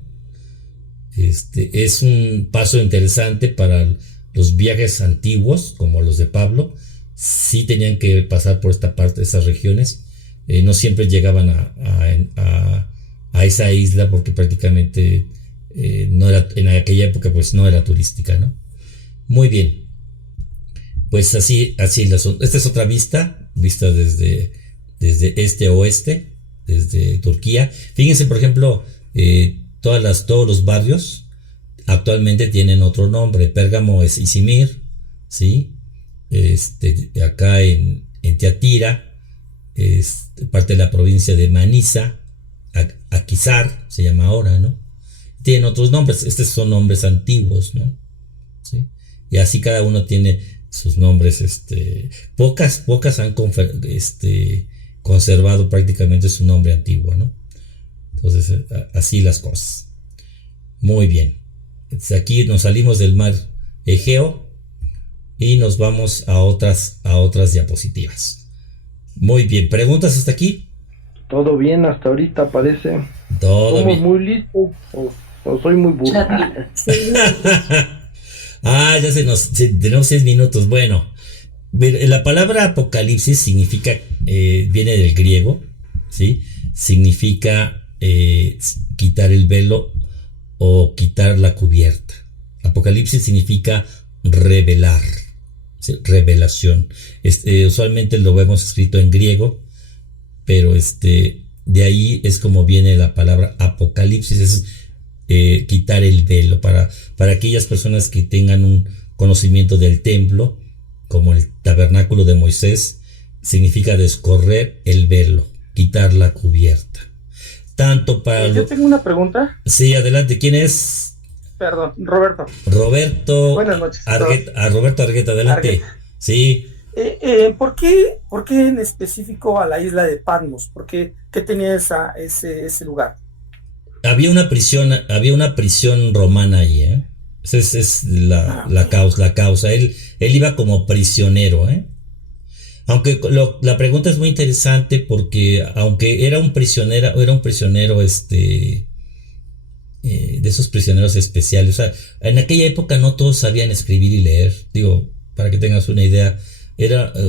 Es un paso interesante para los viajes antiguos, como los de Pablo. Sí tenían que pasar por esta parte, esas regiones. No siempre llegaban a esa isla porque prácticamente no era, en aquella época pues no era turística, ¿no? Muy bien. Pues así esta es otra vista desde este a oeste, desde Turquía. Fíjense, por ejemplo, todos los barrios actualmente tienen otro nombre. Pérgamo es Izmir, ¿sí? Acá en Tiatira es parte de la provincia de Manisa. Akhisar se llama ahora, ¿no? Tienen otros nombres. Estos son nombres antiguos, ¿no? ¿Sí? Y así cada uno tiene sus nombres. Pocas han conservado prácticamente su nombre antiguo, ¿no? Entonces, así las cosas. Muy bien. Aquí nos salimos del mar Egeo y nos vamos a otras diapositivas. Muy bien. ¿Preguntas hasta aquí? Todo bien hasta ahorita, parece. Todo ¿Somos bien. muy listos o soy muy burro? Ya tenemos 6 minutos. Bueno, la palabra apocalipsis significa, viene del griego, ¿sí? Significa quitar el velo o quitar la cubierta. Apocalipsis significa revelar, ¿sí? Revelación. Usualmente lo vemos escrito en griego, pero de ahí es como viene la palabra apocalipsis. Es quitar el velo para aquellas personas que tengan un conocimiento del templo, como el tabernáculo de Moisés. Significa descorrer el velo, quitar la cubierta. Tanto para Yo tengo una pregunta. Sí, adelante. ¿Quién es? Perdón, Roberto. Roberto. Buenas noches. Roberto Argueta, adelante. Argueta. Sí. ¿Por qué en específico a la isla de Patmos? ¿Qué tenía ese lugar? Había una prisión romana ahí, ¿eh? Esa es la causa. Él iba como prisionero, ¿eh? Aunque la pregunta es muy interesante porque aunque era un prisionero de esos prisioneros especiales, o sea, en aquella época no todos sabían escribir y leer. Digo, para que tengas una idea,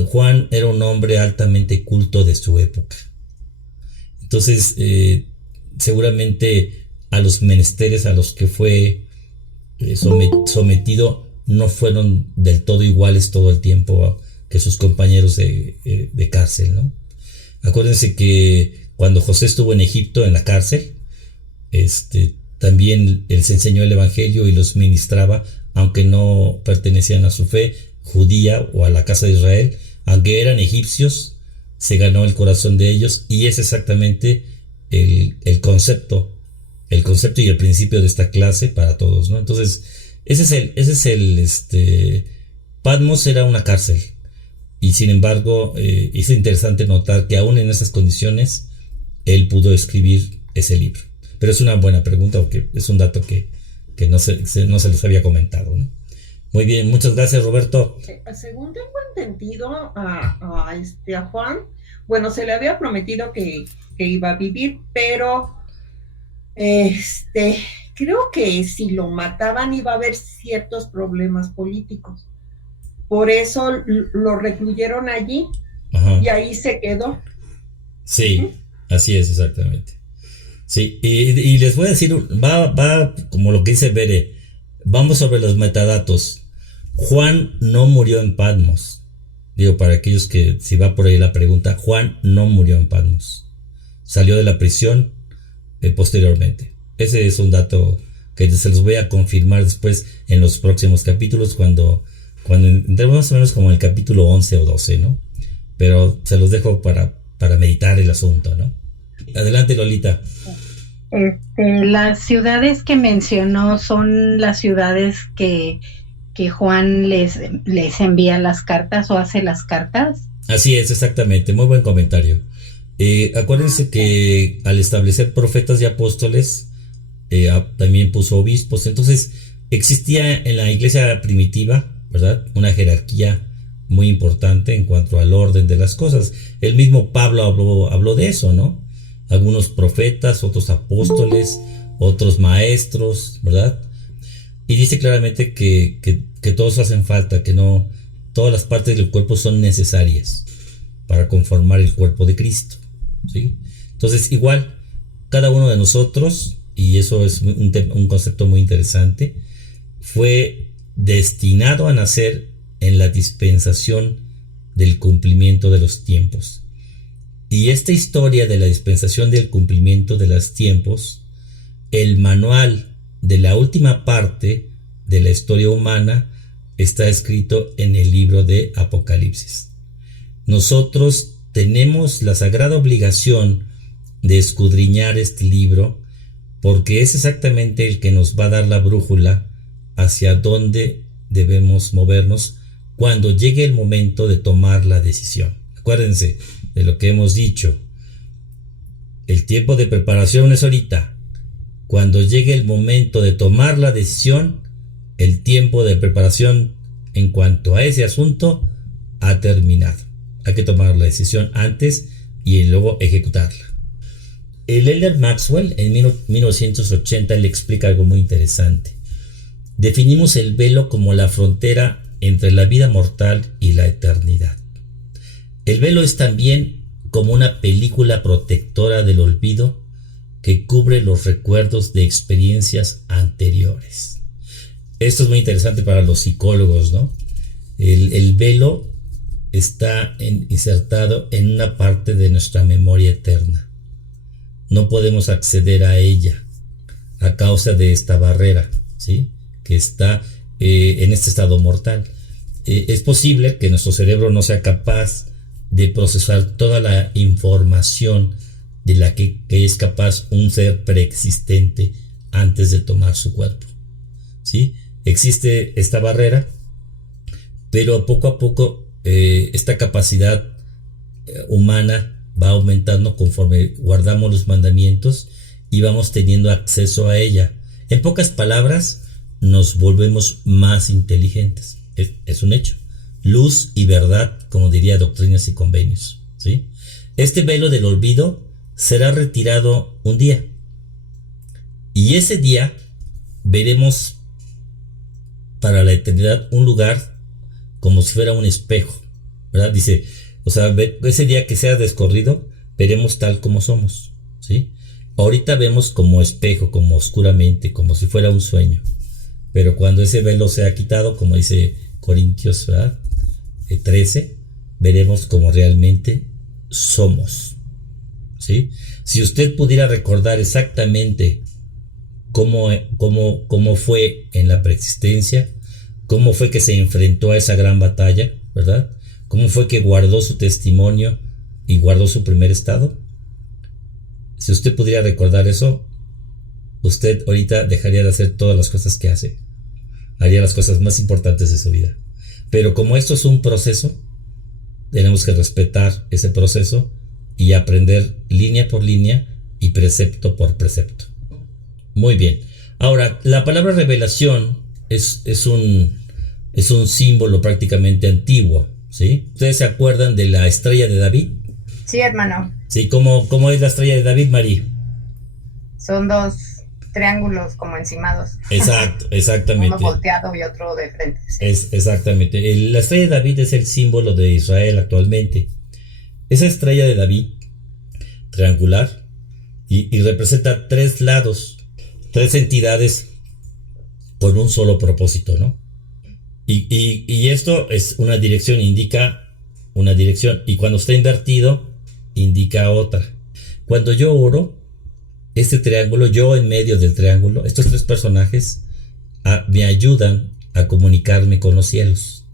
Juan era un hombre altamente culto de su época. Entonces, seguramente a los menesteres a los que fue sometido no fueron del todo iguales todo el tiempo que sus compañeros de cárcel, ¿no? Acuérdense que cuando José estuvo en Egipto, en la cárcel, también él se enseñó el evangelio y los ministraba, aunque no pertenecían a su fe judía o a la casa de Israel, aunque eran egipcios, se ganó el corazón de ellos, y es exactamente el concepto y el principio de esta clase para todos, ¿no? Entonces, Patmos era una cárcel, y sin embargo, es interesante notar que aún en esas condiciones, él pudo escribir ese libro. Pero es una buena pregunta, porque es un dato que no se los había comentado, ¿no? Muy bien, muchas gracias, Roberto. Según tengo entendido a Juan, bueno, se le había prometido que iba a vivir, pero creo que si lo mataban iba a haber ciertos problemas políticos. Por eso lo recluyeron allí. Ajá. Y ahí se quedó. Sí, así es, exactamente. Sí, y les voy a decir, va como lo que dice Bere, vamos sobre los metadatos. Juan no murió en Patmos. Digo, para aquellos que, si va por ahí la pregunta, Juan no murió en Patmos. Salió de la prisión posteriormente. Ese es un dato que se los voy a confirmar después en los próximos capítulos, cuando entremos más o menos como en el capítulo 11 o 12, ¿no? Pero se los dejo para meditar el asunto, ¿no? Adelante, Lolita. Las ciudades que mencionó son las ciudades que Juan les envía las cartas o hace las cartas. Así es, exactamente. Muy buen comentario. Acuérdense que al establecer profetas y apóstoles, también puso obispos. Entonces existía en la iglesia primitiva, ¿verdad?, una jerarquía muy importante en cuanto al orden de las cosas. El mismo Pablo habló de eso, ¿no? Algunos profetas, otros apóstoles, otros maestros, ¿verdad? Y dice claramente que todos hacen falta, que no todas las partes del cuerpo son necesarias para conformar el cuerpo de Cristo, ¿sí? Entonces, igual, cada uno de nosotros, y eso es un concepto muy interesante, fue destinado a nacer en la dispensación del cumplimiento de los tiempos. Y esta historia de la dispensación del cumplimiento de los tiempos, el manual de la última parte de la historia humana, está escrito en el libro de Apocalipsis. Nosotros tenemos la sagrada obligación de escudriñar este libro, porque es exactamente el que nos va a dar la brújula hacia dónde debemos movernos cuando llegue el momento de tomar la decisión. Acuérdense de lo que hemos dicho. El tiempo de preparación es ahorita. Cuando llegue el momento de tomar la decisión, el tiempo de preparación en cuanto a ese asunto ha terminado. Hay que tomar la decisión antes y luego ejecutarla. El elder Maxwell en 1980 le explica algo muy interesante. Definimos el velo como la frontera entre la vida mortal y la eternidad. El velo es también como una película protectora del olvido que cubre los recuerdos de experiencias anteriores. Esto es muy interesante para los psicólogos, ¿no? El velo está insertado en una parte de nuestra memoria eterna. No podemos acceder a ella a causa de esta barrera, ¿sí?, que está en este estado mortal. Es posible que nuestro cerebro no sea capaz de procesar toda la información de la que es capaz un ser preexistente antes de tomar su cuerpo, ¿sí? Existe esta barrera, pero poco a poco esta capacidad humana va aumentando conforme guardamos los mandamientos y vamos teniendo acceso a ella. En pocas palabras, nos volvemos más inteligentes. Es un hecho. Luz y verdad, como diría Doctrinas y Convenios, ¿sí? Este velo del olvido será retirado un día. Y ese día veremos para la eternidad un lugar como si fuera un espejo, ¿verdad? Dice, o sea, ese día que sea descorrido, veremos tal como somos, ¿sí? ahorita vemos como espejo, como oscuramente, como si fuera un sueño. Pero cuando ese velo sea quitado, como dice Corintios, ¿verdad? 13, veremos como realmente somos. ¿Sí? Si usted pudiera recordar exactamente cómo fue en la preexistencia, cómo fue que se enfrentó a esa gran batalla, ¿verdad? Cómo fue que guardó su testimonio y guardó su primer estado. Si usted pudiera recordar eso, usted ahorita dejaría de hacer todas las cosas que hace. Haría las cosas más importantes de su vida. Pero como esto es un proceso, tenemos que respetar ese proceso y aprender línea por línea y precepto por precepto. Muy bien. Ahora, la palabra revelación es un símbolo prácticamente antiguo, ¿sí? ¿Ustedes se acuerdan de la estrella de David? Sí, hermano. Sí, ¿cómo es la estrella de David, Mari? Son dos triángulos como encimados. Exacto, exactamente. Uno volteado y otro de frente. Sí. Exactamente. La estrella de David es el símbolo de Israel actualmente. Esa estrella de David, triangular, y representa 3 lados, 3 entidades con un solo propósito, ¿no? Y esto es una dirección, indica una dirección, y cuando está invertido, indica otra. Cuando yo oro, este triángulo, yo en medio del triángulo, estos 3 personajes me ayudan a comunicarme con los cielos.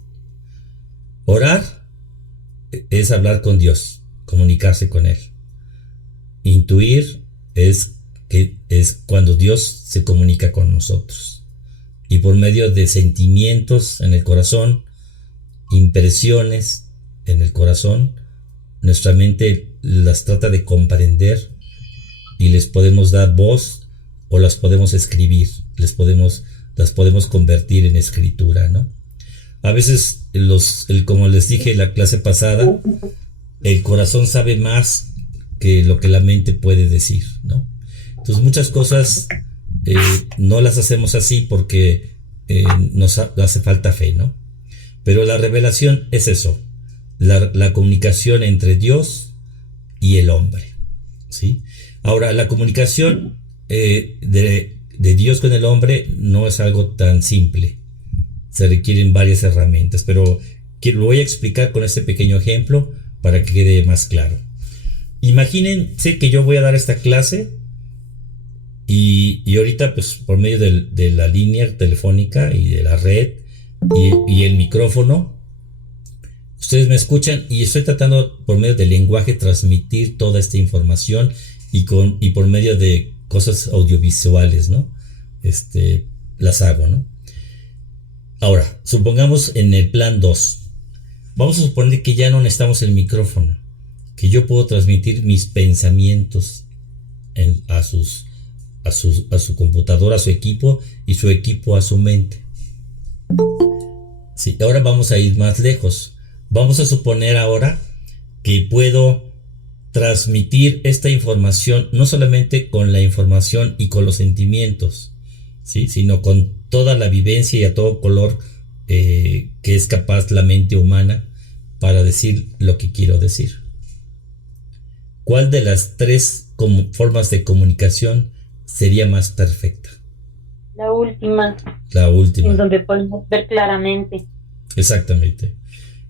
Orar es hablar con Dios, comunicarse con Él. Intuir es cuando Dios se comunica con nosotros. Y por medio de sentimientos en el corazón, impresiones en el corazón, nuestra mente las trata de comprender y les podemos dar voz o las podemos escribir, las podemos convertir en escritura, ¿no? A veces, como les dije en la clase pasada, el corazón sabe más que lo que la mente puede decir, ¿no? Entonces muchas cosas no las hacemos así porque nos hace falta fe, ¿no? Pero la revelación es eso, la comunicación entre Dios y el hombre, ¿sí? Ahora, la comunicación de Dios con el hombre no es algo tan simple. Se requieren varias herramientas, pero lo voy a explicar con este pequeño ejemplo para que quede más claro. Imagínense que yo voy a dar esta clase y ahorita, pues, por medio de la línea telefónica y de la red y el micrófono, ustedes me escuchan y estoy tratando por medio del lenguaje transmitir toda esta información y por medio de cosas audiovisuales, ¿no? Las hago, ¿no? Ahora, supongamos en el plan 2. Vamos a suponer que ya no necesitamos el micrófono, que yo puedo transmitir mis pensamientos a su computadora, a su equipo, y su equipo a su mente. Sí, ahora vamos a ir más lejos. Vamos a suponer ahora que puedo transmitir esta información no solamente con la información y con los sentimientos, ¿sí? Sino con toda la vivencia y a todo color que es capaz la mente humana para decir lo que quiero decir. ¿Cuál de las 3 formas de comunicación sería más perfecta? La última. La última. En donde podemos ver claramente. Exactamente.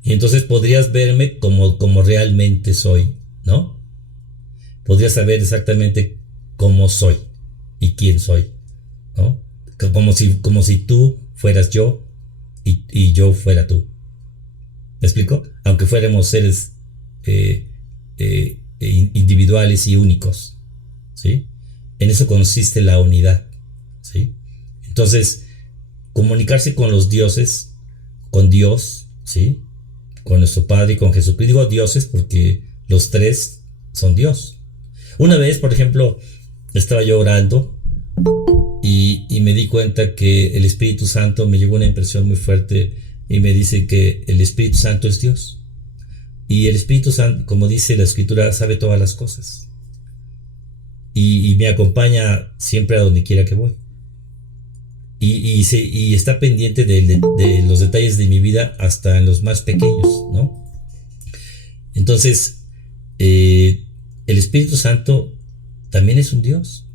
Y entonces podrías verme como realmente soy, ¿no? Podrías saber exactamente cómo soy y quién soy, ¿no? Como si tú fueras yo y yo fuera tú. ¿Me explico? Aunque fuéramos seres individuales y únicos, ¿sí? En eso consiste la unidad, ¿sí? Entonces, comunicarse con los dioses, con Dios, ¿sí? Con nuestro Padre y con Jesucristo. Digo dioses porque los 3 son Dios. Una vez, por ejemplo, estaba yo orando y me di cuenta que el Espíritu Santo me llevó una impresión muy fuerte y me dice que el Espíritu Santo es Dios. Y el Espíritu Santo, como dice la Escritura, sabe todas las cosas. Y me acompaña siempre a donde quiera que voy. Y está pendiente de los detalles de mi vida hasta en los más pequeños, ¿no? Entonces, el Espíritu Santo también es un Dios,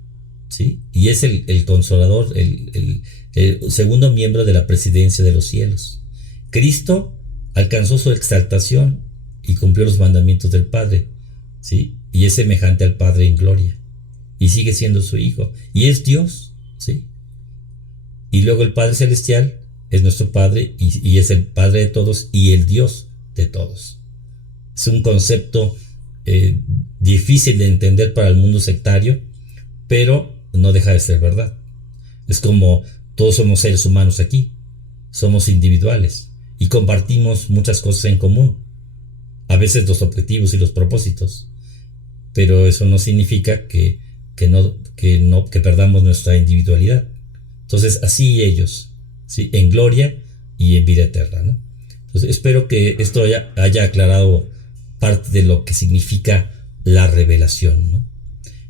¿sí? Y es el consolador, el segundo miembro de la presidencia de los cielos. Cristo alcanzó su exaltación y cumplió los mandamientos del Padre, ¿sí? Y es semejante al Padre en gloria. Y sigue siendo su Hijo. Y es Dios, ¿sí? Y luego el Padre Celestial es nuestro Padre y es el Padre de todos y el Dios de todos. Es un concepto difícil de entender para el mundo sectario, pero no deja de ser verdad. Es como todos somos seres humanos aquí, somos individuales y compartimos muchas cosas en común, a veces los objetivos y los propósitos, pero eso no significa que perdamos nuestra individualidad. Entonces así ellos, ¿sí? En gloria y en vida eterna, ¿no? Entonces espero que esto haya aclarado parte de lo que significa la revelación, ¿no?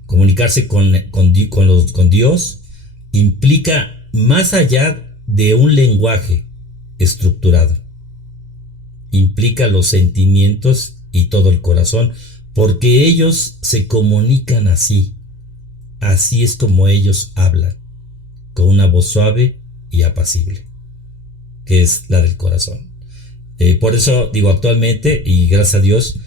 Comunicarse con Dios implica más allá de un lenguaje estructurado. Implica los sentimientos y todo el corazón, porque ellos se comunican así. Así es como ellos hablan, con una voz suave y apacible, que es la del corazón. Por eso digo, actualmente, y gracias a Dios,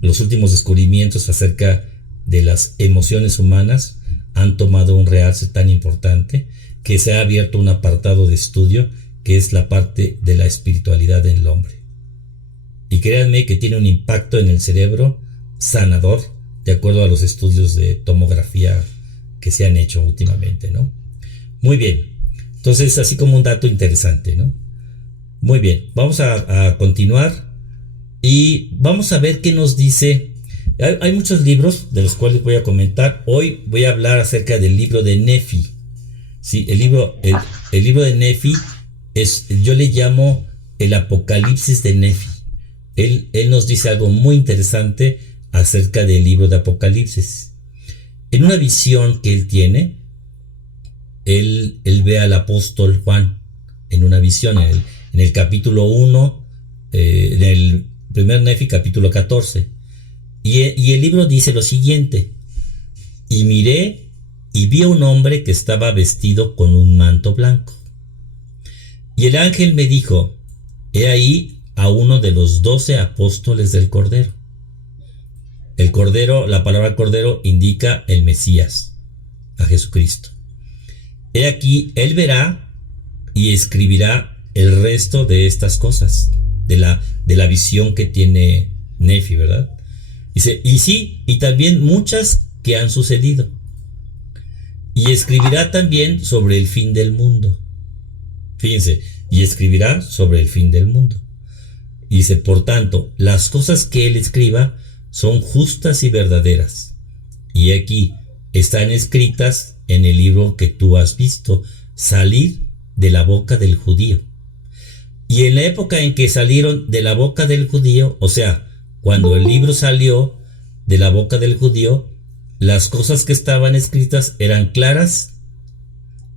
los últimos descubrimientos acerca de las emociones humanas han tomado un realce tan importante que se ha abierto un apartado de estudio que es la parte de la espiritualidad del hombre. Y créanme que tiene un impacto en el cerebro sanador, de acuerdo a los estudios de tomografía que se han hecho últimamente, ¿no? Muy bien. Entonces, así como un dato interesante, ¿no? Muy bien, vamos a continuar y vamos a ver qué nos dice. Hay muchos libros de los cuales voy a comentar. Hoy voy a hablar acerca del libro de Nefi. Sí, el libro de Nefi yo le llamo el Apocalipsis de Nefi. Él nos dice algo muy interesante acerca del libro de Apocalipsis. En una visión que él tiene, él ve al apóstol Juan en una visión, en el capítulo 1, en el primer Nefi, capítulo 14. Y el libro dice lo siguiente: y miré y vi a un hombre que estaba vestido con un manto blanco. Y el ángel me dijo: he ahí a uno de los 12 apóstoles del Cordero. El Cordero, la palabra Cordero indica el Mesías, a Jesucristo. He aquí, él verá y escribirá el resto de estas cosas, de la visión que tiene Nefi, ¿verdad? Dice, y sí, y también muchas que han sucedido. Y escribirá también sobre el fin del mundo. Fíjense, y escribirá sobre el fin del mundo. Dice, por tanto, las cosas que él escriba son justas y verdaderas. Y aquí están escritas en el libro que tú has visto salir de la boca del judío. Y en la época en que salieron de la boca del judío, o sea, cuando el libro salió de la boca del judío, las cosas que estaban escritas eran claras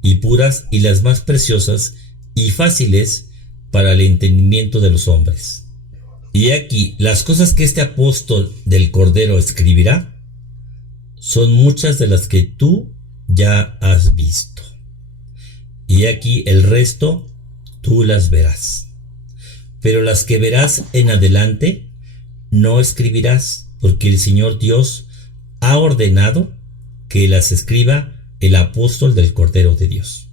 y puras y las más preciosas y fáciles para el entendimiento de los hombres. Y aquí, las cosas que este apóstol del Cordero escribirá son muchas de las que tú ya has visto. Y aquí el resto tú las verás. Pero las que verás en adelante no escribirás, porque el Señor Dios ha ordenado que las escriba el apóstol del Cordero de Dios.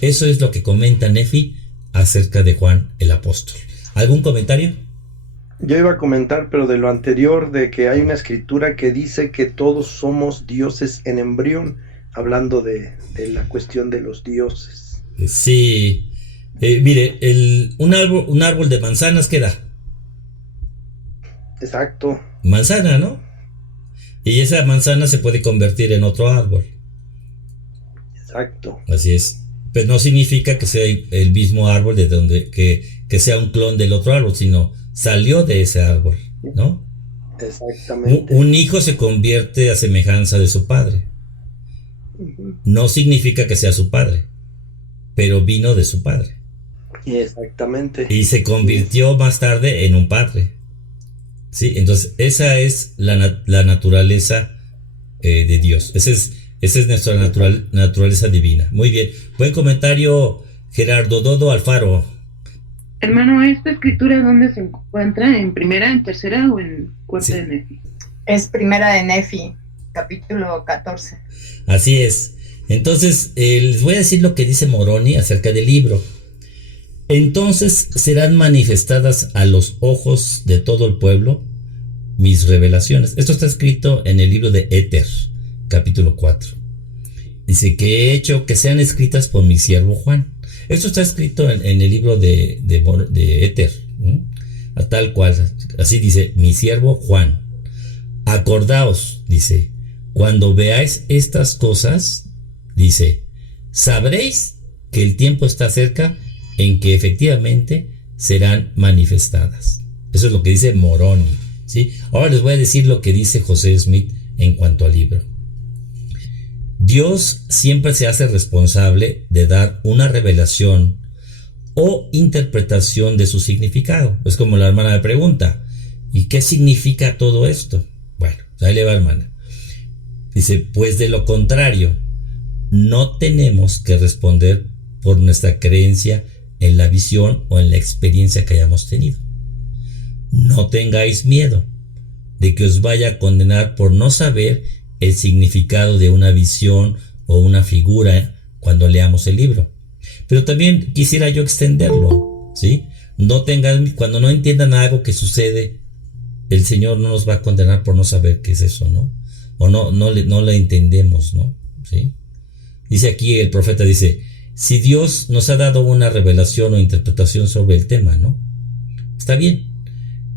Eso es lo que comenta Nefi acerca de Juan el apóstol. ¿Algún comentario? Yo iba a comentar, pero de lo anterior, de que hay una escritura que dice que todos somos dioses en embrión, hablando de la cuestión de los dioses. Sí. Mire, un árbol de manzanas, ¿qué da? Exacto. Manzana, ¿no? Y esa manzana se puede convertir en otro árbol. Exacto. Así es. Pero no significa que sea el mismo árbol de donde que sea un clon del otro árbol, sino salió de ese árbol, ¿no? Exactamente. Un hijo se convierte a semejanza de su padre. No significa que sea su padre, pero vino de su padre. Exactamente. Y se convirtió más tarde en un padre. Sí, entonces esa es la naturaleza de Dios. Esa es nuestra naturaleza divina. Muy bien. Buen comentario, Gerardo Dodo Alfaro. Hermano, ¿esta escritura dónde se encuentra? ¿En primera, en tercera o en cuarta de Nefi? Es primera de Nefi, capítulo 14. Así es. Entonces, les voy a decir lo que dice Moroni acerca del libro. Entonces serán manifestadas a los ojos de todo el pueblo mis revelaciones. Esto está escrito en el libro de Éter, capítulo 4. Dice que he hecho que sean escritas por mi siervo Juan. Esto está escrito en el libro de Éter, a tal cual. Así dice, mi siervo Juan. Acordaos, dice, cuando veáis estas cosas, dice, sabréis que el tiempo está cerca en que efectivamente serán manifestadas. Eso es lo que dice Moroni, ¿sí? Ahora les voy a decir lo que dice José Smith en cuanto al libro. Dios siempre se hace responsable de dar una revelación o interpretación de su significado. Es como la hermana me pregunta, ¿y qué significa todo esto? Bueno, ahí le va, hermana. Dice, pues de lo contrario, no tenemos que responder por nuestra creencia en la visión o en la experiencia que hayamos tenido. No tengáis miedo de que os vaya a condenar por no saber el significado de una visión o una figura cuando leamos el libro. Pero también quisiera yo extenderlo, ¿sí? Cuando no entiendan algo que sucede, el Señor no nos va a condenar por no saber qué es eso, ¿no? O no le entendemos, ¿no? ¿Sí? Dice aquí el profeta, dice, si Dios nos ha dado una revelación o interpretación sobre el tema, ¿no? Está bien.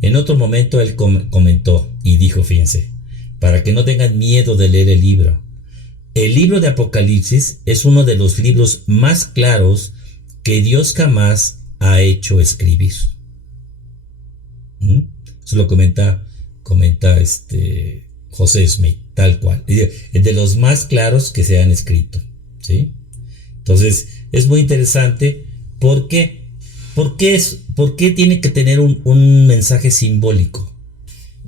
En otro momento él comentó y dijo, fíjense, para que no tengan miedo de leer el libro. El libro de Apocalipsis es uno de los libros más claros que Dios jamás ha hecho escribir. Eso lo comenta José Smith, tal cual. Es de los más claros que se han escrito, ¿sí? Entonces, es muy interesante. ¿Por qué? ¿Por qué tiene que tener un mensaje simbólico?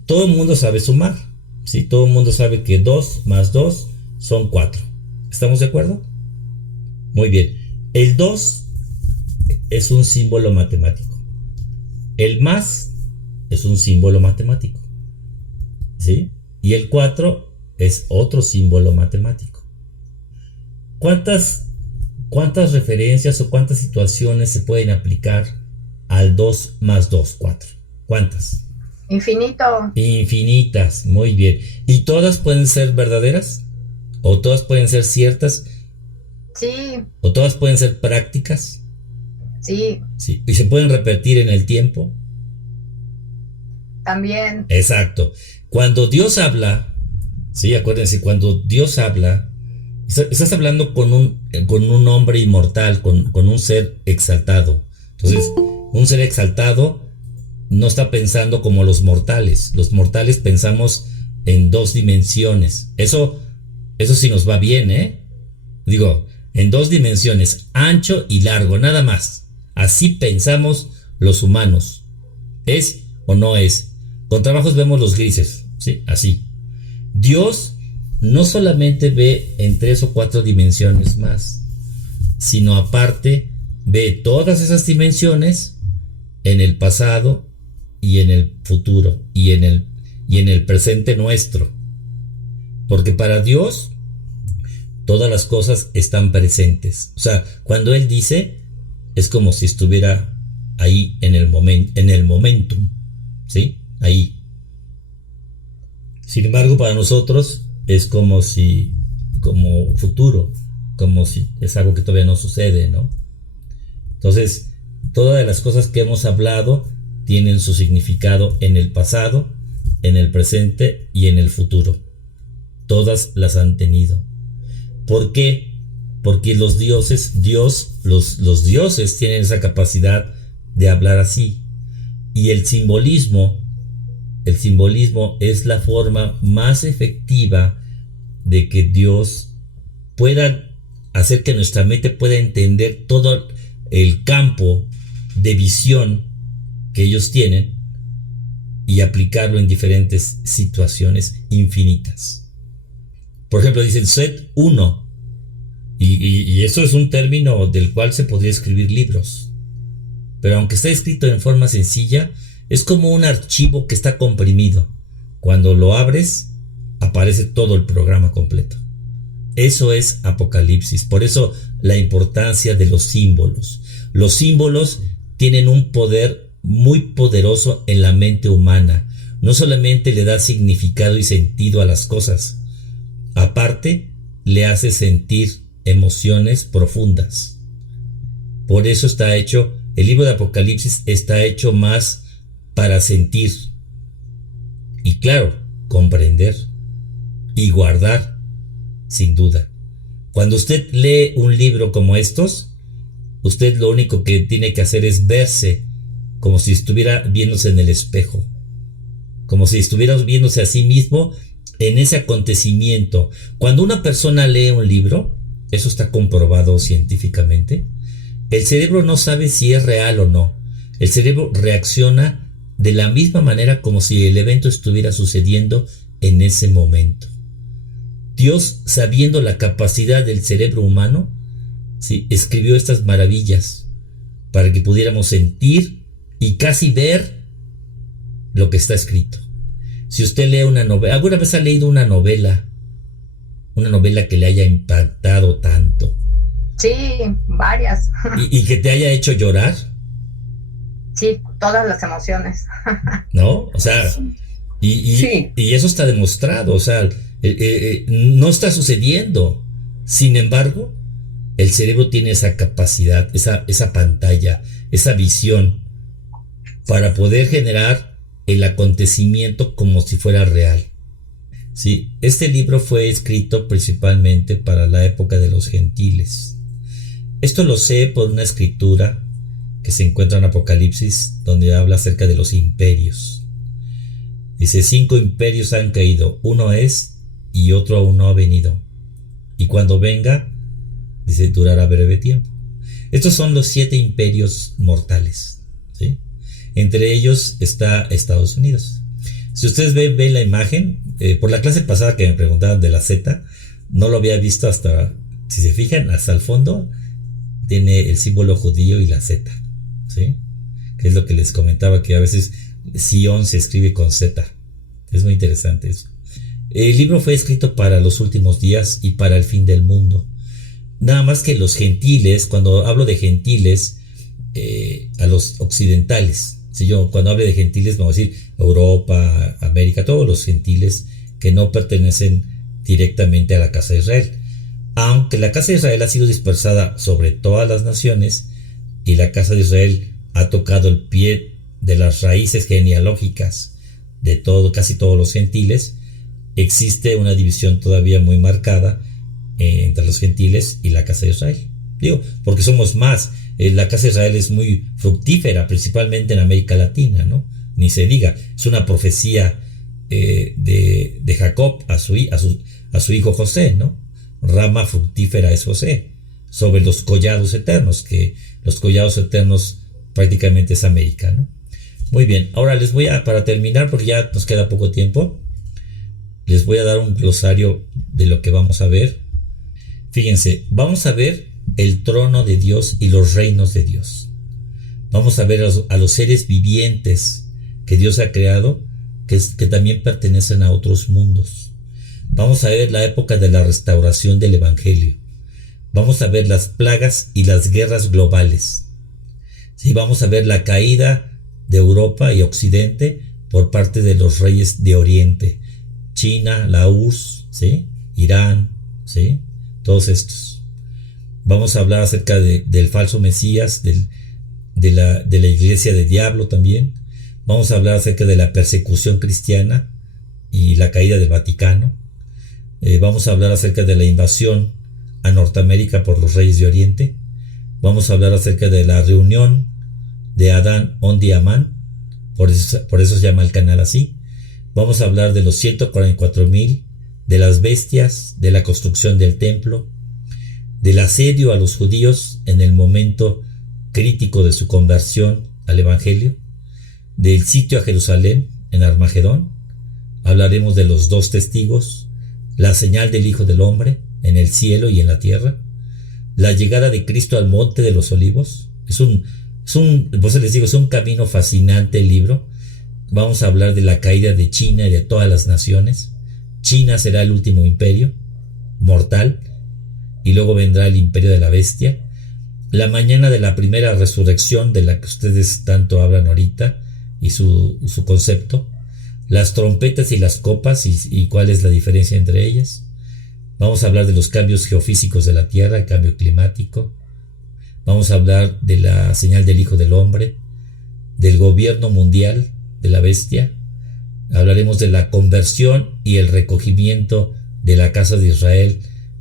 Todo el mundo sabe sumar, ¿sí? Todo el mundo sabe que 2 más 2 son 4. ¿Estamos de acuerdo? Muy bien. El 2 es un símbolo matemático. El más es un símbolo matemático, ¿sí? Y el 4 es otro símbolo matemático. ¿Cuántas referencias o cuántas situaciones se pueden aplicar al 2 más 2, 4? ¿Cuántas? Infinito. Infinitas, muy bien. ¿Y todas pueden ser verdaderas? ¿O todas pueden ser ciertas? Sí. ¿O todas pueden ser prácticas? Sí. Sí. ¿Y se pueden repetir en el tiempo? También. Exacto. Cuando Dios habla, sí, acuérdense, cuando Dios habla, estás hablando con un hombre inmortal, con un ser exaltado. Entonces, un ser exaltado no está pensando como los mortales. Los mortales pensamos en 2 dimensiones. Eso sí nos va bien, ¿eh? Digo, en 2 dimensiones, ancho y largo, nada más. Así pensamos los humanos. ¿Es o no es? Con trabajos vemos los grises, ¿sí? Así. Dios no solamente ve en 3 o 4 dimensiones más, sino aparte ve todas esas dimensiones en el pasado y en el futuro y en el presente nuestro. Porque para Dios todas las cosas están presentes. O sea, cuando Él dice, es como si estuviera ahí en el momentum, ¿sí? Ahí. Sin embargo, para nosotros es como futuro, como si es algo que todavía no sucede, ¿no? Entonces, todas las cosas que hemos hablado tienen su significado en el pasado, en el presente y en el futuro. Todas las han tenido. ¿Por qué? Porque los dioses tienen esa capacidad de hablar así. Y el simbolismo es la forma más efectiva de que Dios pueda hacer que nuestra mente pueda entender todo el campo de visión que ellos tienen y aplicarlo en diferentes situaciones infinitas. Por ejemplo, dicen Set 1. Y eso es un término del cual se podría escribir libros. Pero aunque está escrito en forma sencilla, es como un archivo que está comprimido. Cuando lo abres, aparece todo el programa completo. Eso es Apocalipsis. Por eso la importancia de los símbolos. Los símbolos tienen un poder muy poderoso en la mente humana. No solamente le da significado y sentido a las cosas, aparte le hace sentir emociones profundas. Por eso está hecho, el libro de Apocalipsis está hecho más para sentir y, claro, comprender y guardar, sin duda. Cuando usted lee un libro como estos, usted lo único que tiene que hacer es verse como si estuviera viéndose en el espejo, como si estuviera viéndose a sí mismo en ese acontecimiento. Cuando una persona lee un libro, eso está comprobado científicamente, el cerebro no sabe si es real o no. El cerebro reacciona de la misma manera como si el evento estuviera sucediendo en ese momento. Dios, sabiendo la capacidad del cerebro humano, ¿sí?, escribió estas maravillas para que pudiéramos sentir y casi ver lo que está escrito. Si usted lee una novela, ¿alguna vez ha leído una novela que le haya impactado tanto? Sí, varias. ¿Y que te haya hecho llorar? Sí, todas las emociones. ¿No? O sea, Sí. y eso está demostrado. O sea, no está sucediendo. Sin embargo, el cerebro tiene esa capacidad, esa pantalla, esa visión para poder generar el acontecimiento como si fuera real. Sí, este libro fue escrito principalmente para la época de los gentiles. Esto lo sé por una escritura que se encuentra en Apocalipsis, donde habla acerca de los imperios. Dice: 5 imperios han caído, uno es y otro aún no ha venido. Y cuando venga, dice, durará breve tiempo. Estos son los 7 imperios mortales, ¿sí? Entre ellos está Estados Unidos. Si ustedes ven la imagen, por la clase pasada que me preguntaban de la Z, no lo había visto hasta, si se fijan, hasta el fondo tiene el símbolo judío y la Z, ¿sí? Que es lo que les comentaba, que a veces Sion se escribe con Z. Es muy interesante eso. El libro fue escrito para los últimos días y para el fin del mundo. Nada más que los gentiles, cuando hablo de gentiles, a los occidentales, si yo cuando hable de gentiles vamos a decir Europa, América, todos los gentiles que no pertenecen directamente a la casa de Israel. Aunque la casa de Israel ha sido dispersada sobre todas las naciones y la casa de Israel ha tocado el pie de las raíces genealógicas de casi todos los gentiles, existe una división todavía muy marcada entre los gentiles y la casa de Israel. Digo, porque somos más. La casa de Israel es muy fructífera, principalmente en América Latina, ¿no? Ni se diga, es una profecía de Jacob a su hijo José, ¿no? Rama fructífera es José, sobre los collados eternos, que los collados eternos prácticamente es América, ¿no? Muy bien, ahora les voy a, para terminar, porque ya nos queda poco tiempo, les voy a dar un glosario de lo que vamos a ver. Fíjense, vamos a ver el trono de Dios y los reinos de Dios. Vamos a ver a los seres vivientes que Dios ha creado, que también pertenecen a otros mundos. Vamos a ver la época de la restauración del Evangelio. Vamos a ver las plagas y las guerras globales. Sí, vamos a ver la caída de Europa y Occidente por parte de los reyes de Oriente. China, la URSS, ¿sí? Irán, ¿sí? Todos estos. Vamos a hablar acerca del falso Mesías, de la iglesia del diablo también. Vamos a hablar acerca de la persecución cristiana y la caída del Vaticano. Vamos a hablar acerca de la invasión a Norteamérica por los reyes de Oriente. Vamos a hablar acerca de la reunión de Adán on the Amán, por eso se llama el canal así. Vamos a hablar de los 144,000, de las bestias, de la construcción del templo, del asedio a los judíos en el momento crítico de su conversión al Evangelio, del sitio a Jerusalén en Armagedón. Hablaremos de los 2 testigos, la señal del Hijo del Hombre en el cielo y en la tierra, la llegada de Cristo al Monte de los Olivos. Pues les digo, es un camino fascinante el libro. Vamos a hablar de la caída de China y de todas las naciones. China será el último imperio mortal y luego vendrá el imperio de la bestia. La mañana de la primera resurrección, de la que ustedes tanto hablan ahorita, y su concepto. Las trompetas y las copas y cuál es la diferencia entre ellas. Vamos a hablar de los cambios geofísicos de la Tierra, el cambio climático. Vamos a hablar de la señal del Hijo del Hombre, del gobierno mundial de la bestia. Hablaremos de la conversión y el recogimiento de la casa de Israel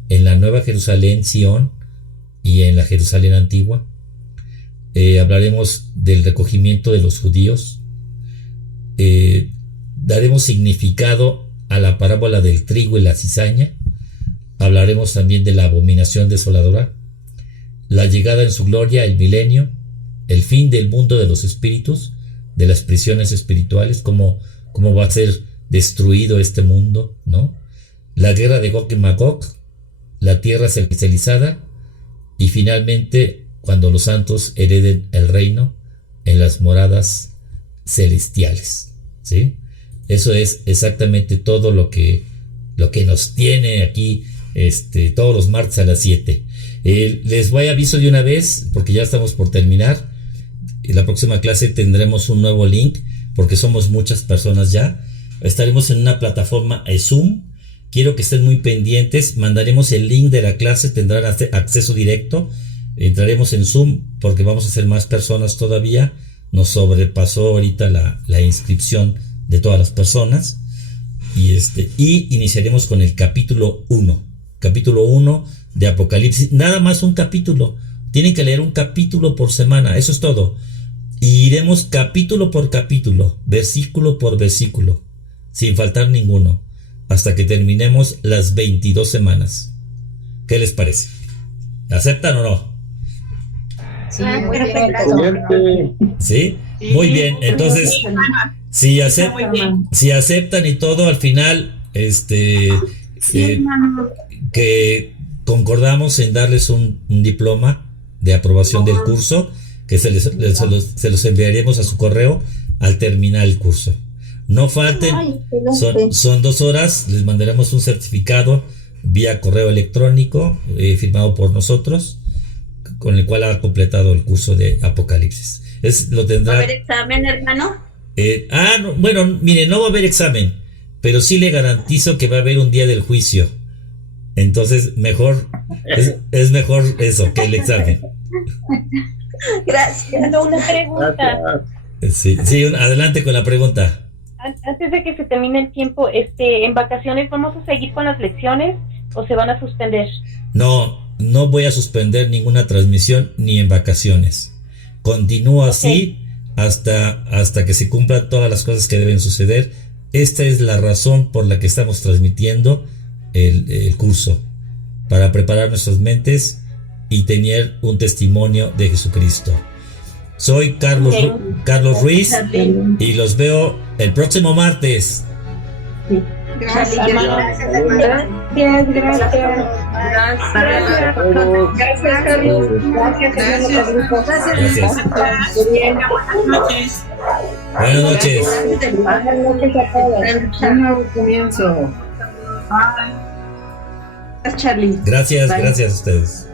en la Nueva Jerusalén, Sion, y en la Jerusalén antigua. Hablaremos del recogimiento de los judíos. Daremos significado a la parábola del trigo y la cizaña. Hablaremos también de la abominación desoladora, la llegada en su gloria, el milenio, el fin del mundo de los espíritus, de las prisiones espirituales, cómo va a ser destruido este mundo, ¿no? La guerra de Gog y Magog, la tierra celestializada, y finalmente cuando los santos hereden el reino en las moradas celestiales, ¿sí? Eso es exactamente todo lo que nos tiene aquí todos los martes a las 7. Les voy a aviso de una vez, porque ya estamos por terminar. En la próxima clase tendremos un nuevo link, porque somos muchas personas ya. Estaremos en una plataforma Zoom. Quiero que estén muy pendientes. Mandaremos el link de la clase, tendrán acceso directo. Entraremos en Zoom porque vamos a ser más personas todavía. Nos sobrepasó ahorita la inscripción de todas las personas. Y iniciaremos con el capítulo 1. Capítulo 1 de Apocalipsis. Nada más un capítulo. Tienen que leer un capítulo por semana. Eso es todo. Y iremos capítulo por capítulo, versículo por versículo, sin faltar ninguno, hasta que terminemos las 22 semanas. ¿Qué les parece? ¿Aceptan o no? Sí, muy bien. ¿Sí? Muy bien. Entonces, si aceptan y todo, al final, que concordamos en darles un diploma de aprobación del curso, que se los enviaremos a su correo al terminar el curso. No falten, son 2 horas, les mandaremos un certificado vía correo electrónico firmado por nosotros, con el cual ha completado el curso de Apocalipsis. Lo tendrá. ¿Va a haber examen, hermano? No, bueno, mire, no va a haber examen, pero sí le garantizo que va a haber un día del juicio. Entonces, es mejor eso que el examen. Gracias. Una pregunta. Sí, adelante con la pregunta. Antes de que se termine el tiempo, ¿en vacaciones vamos a seguir con las lecciones o se van a suspender? No voy a suspender ninguna transmisión ni en vacaciones. Continúo así hasta que se cumplan todas las cosas que deben suceder. Esta es la razón por la que estamos transmitiendo el curso, para preparar nuestras mentes y tener un testimonio de Jesucristo. Soy Carlos Ruiz y los veo el próximo martes. Gracias. Buenas noches. Un nuevo comienzo. Charlie. Gracias a ustedes.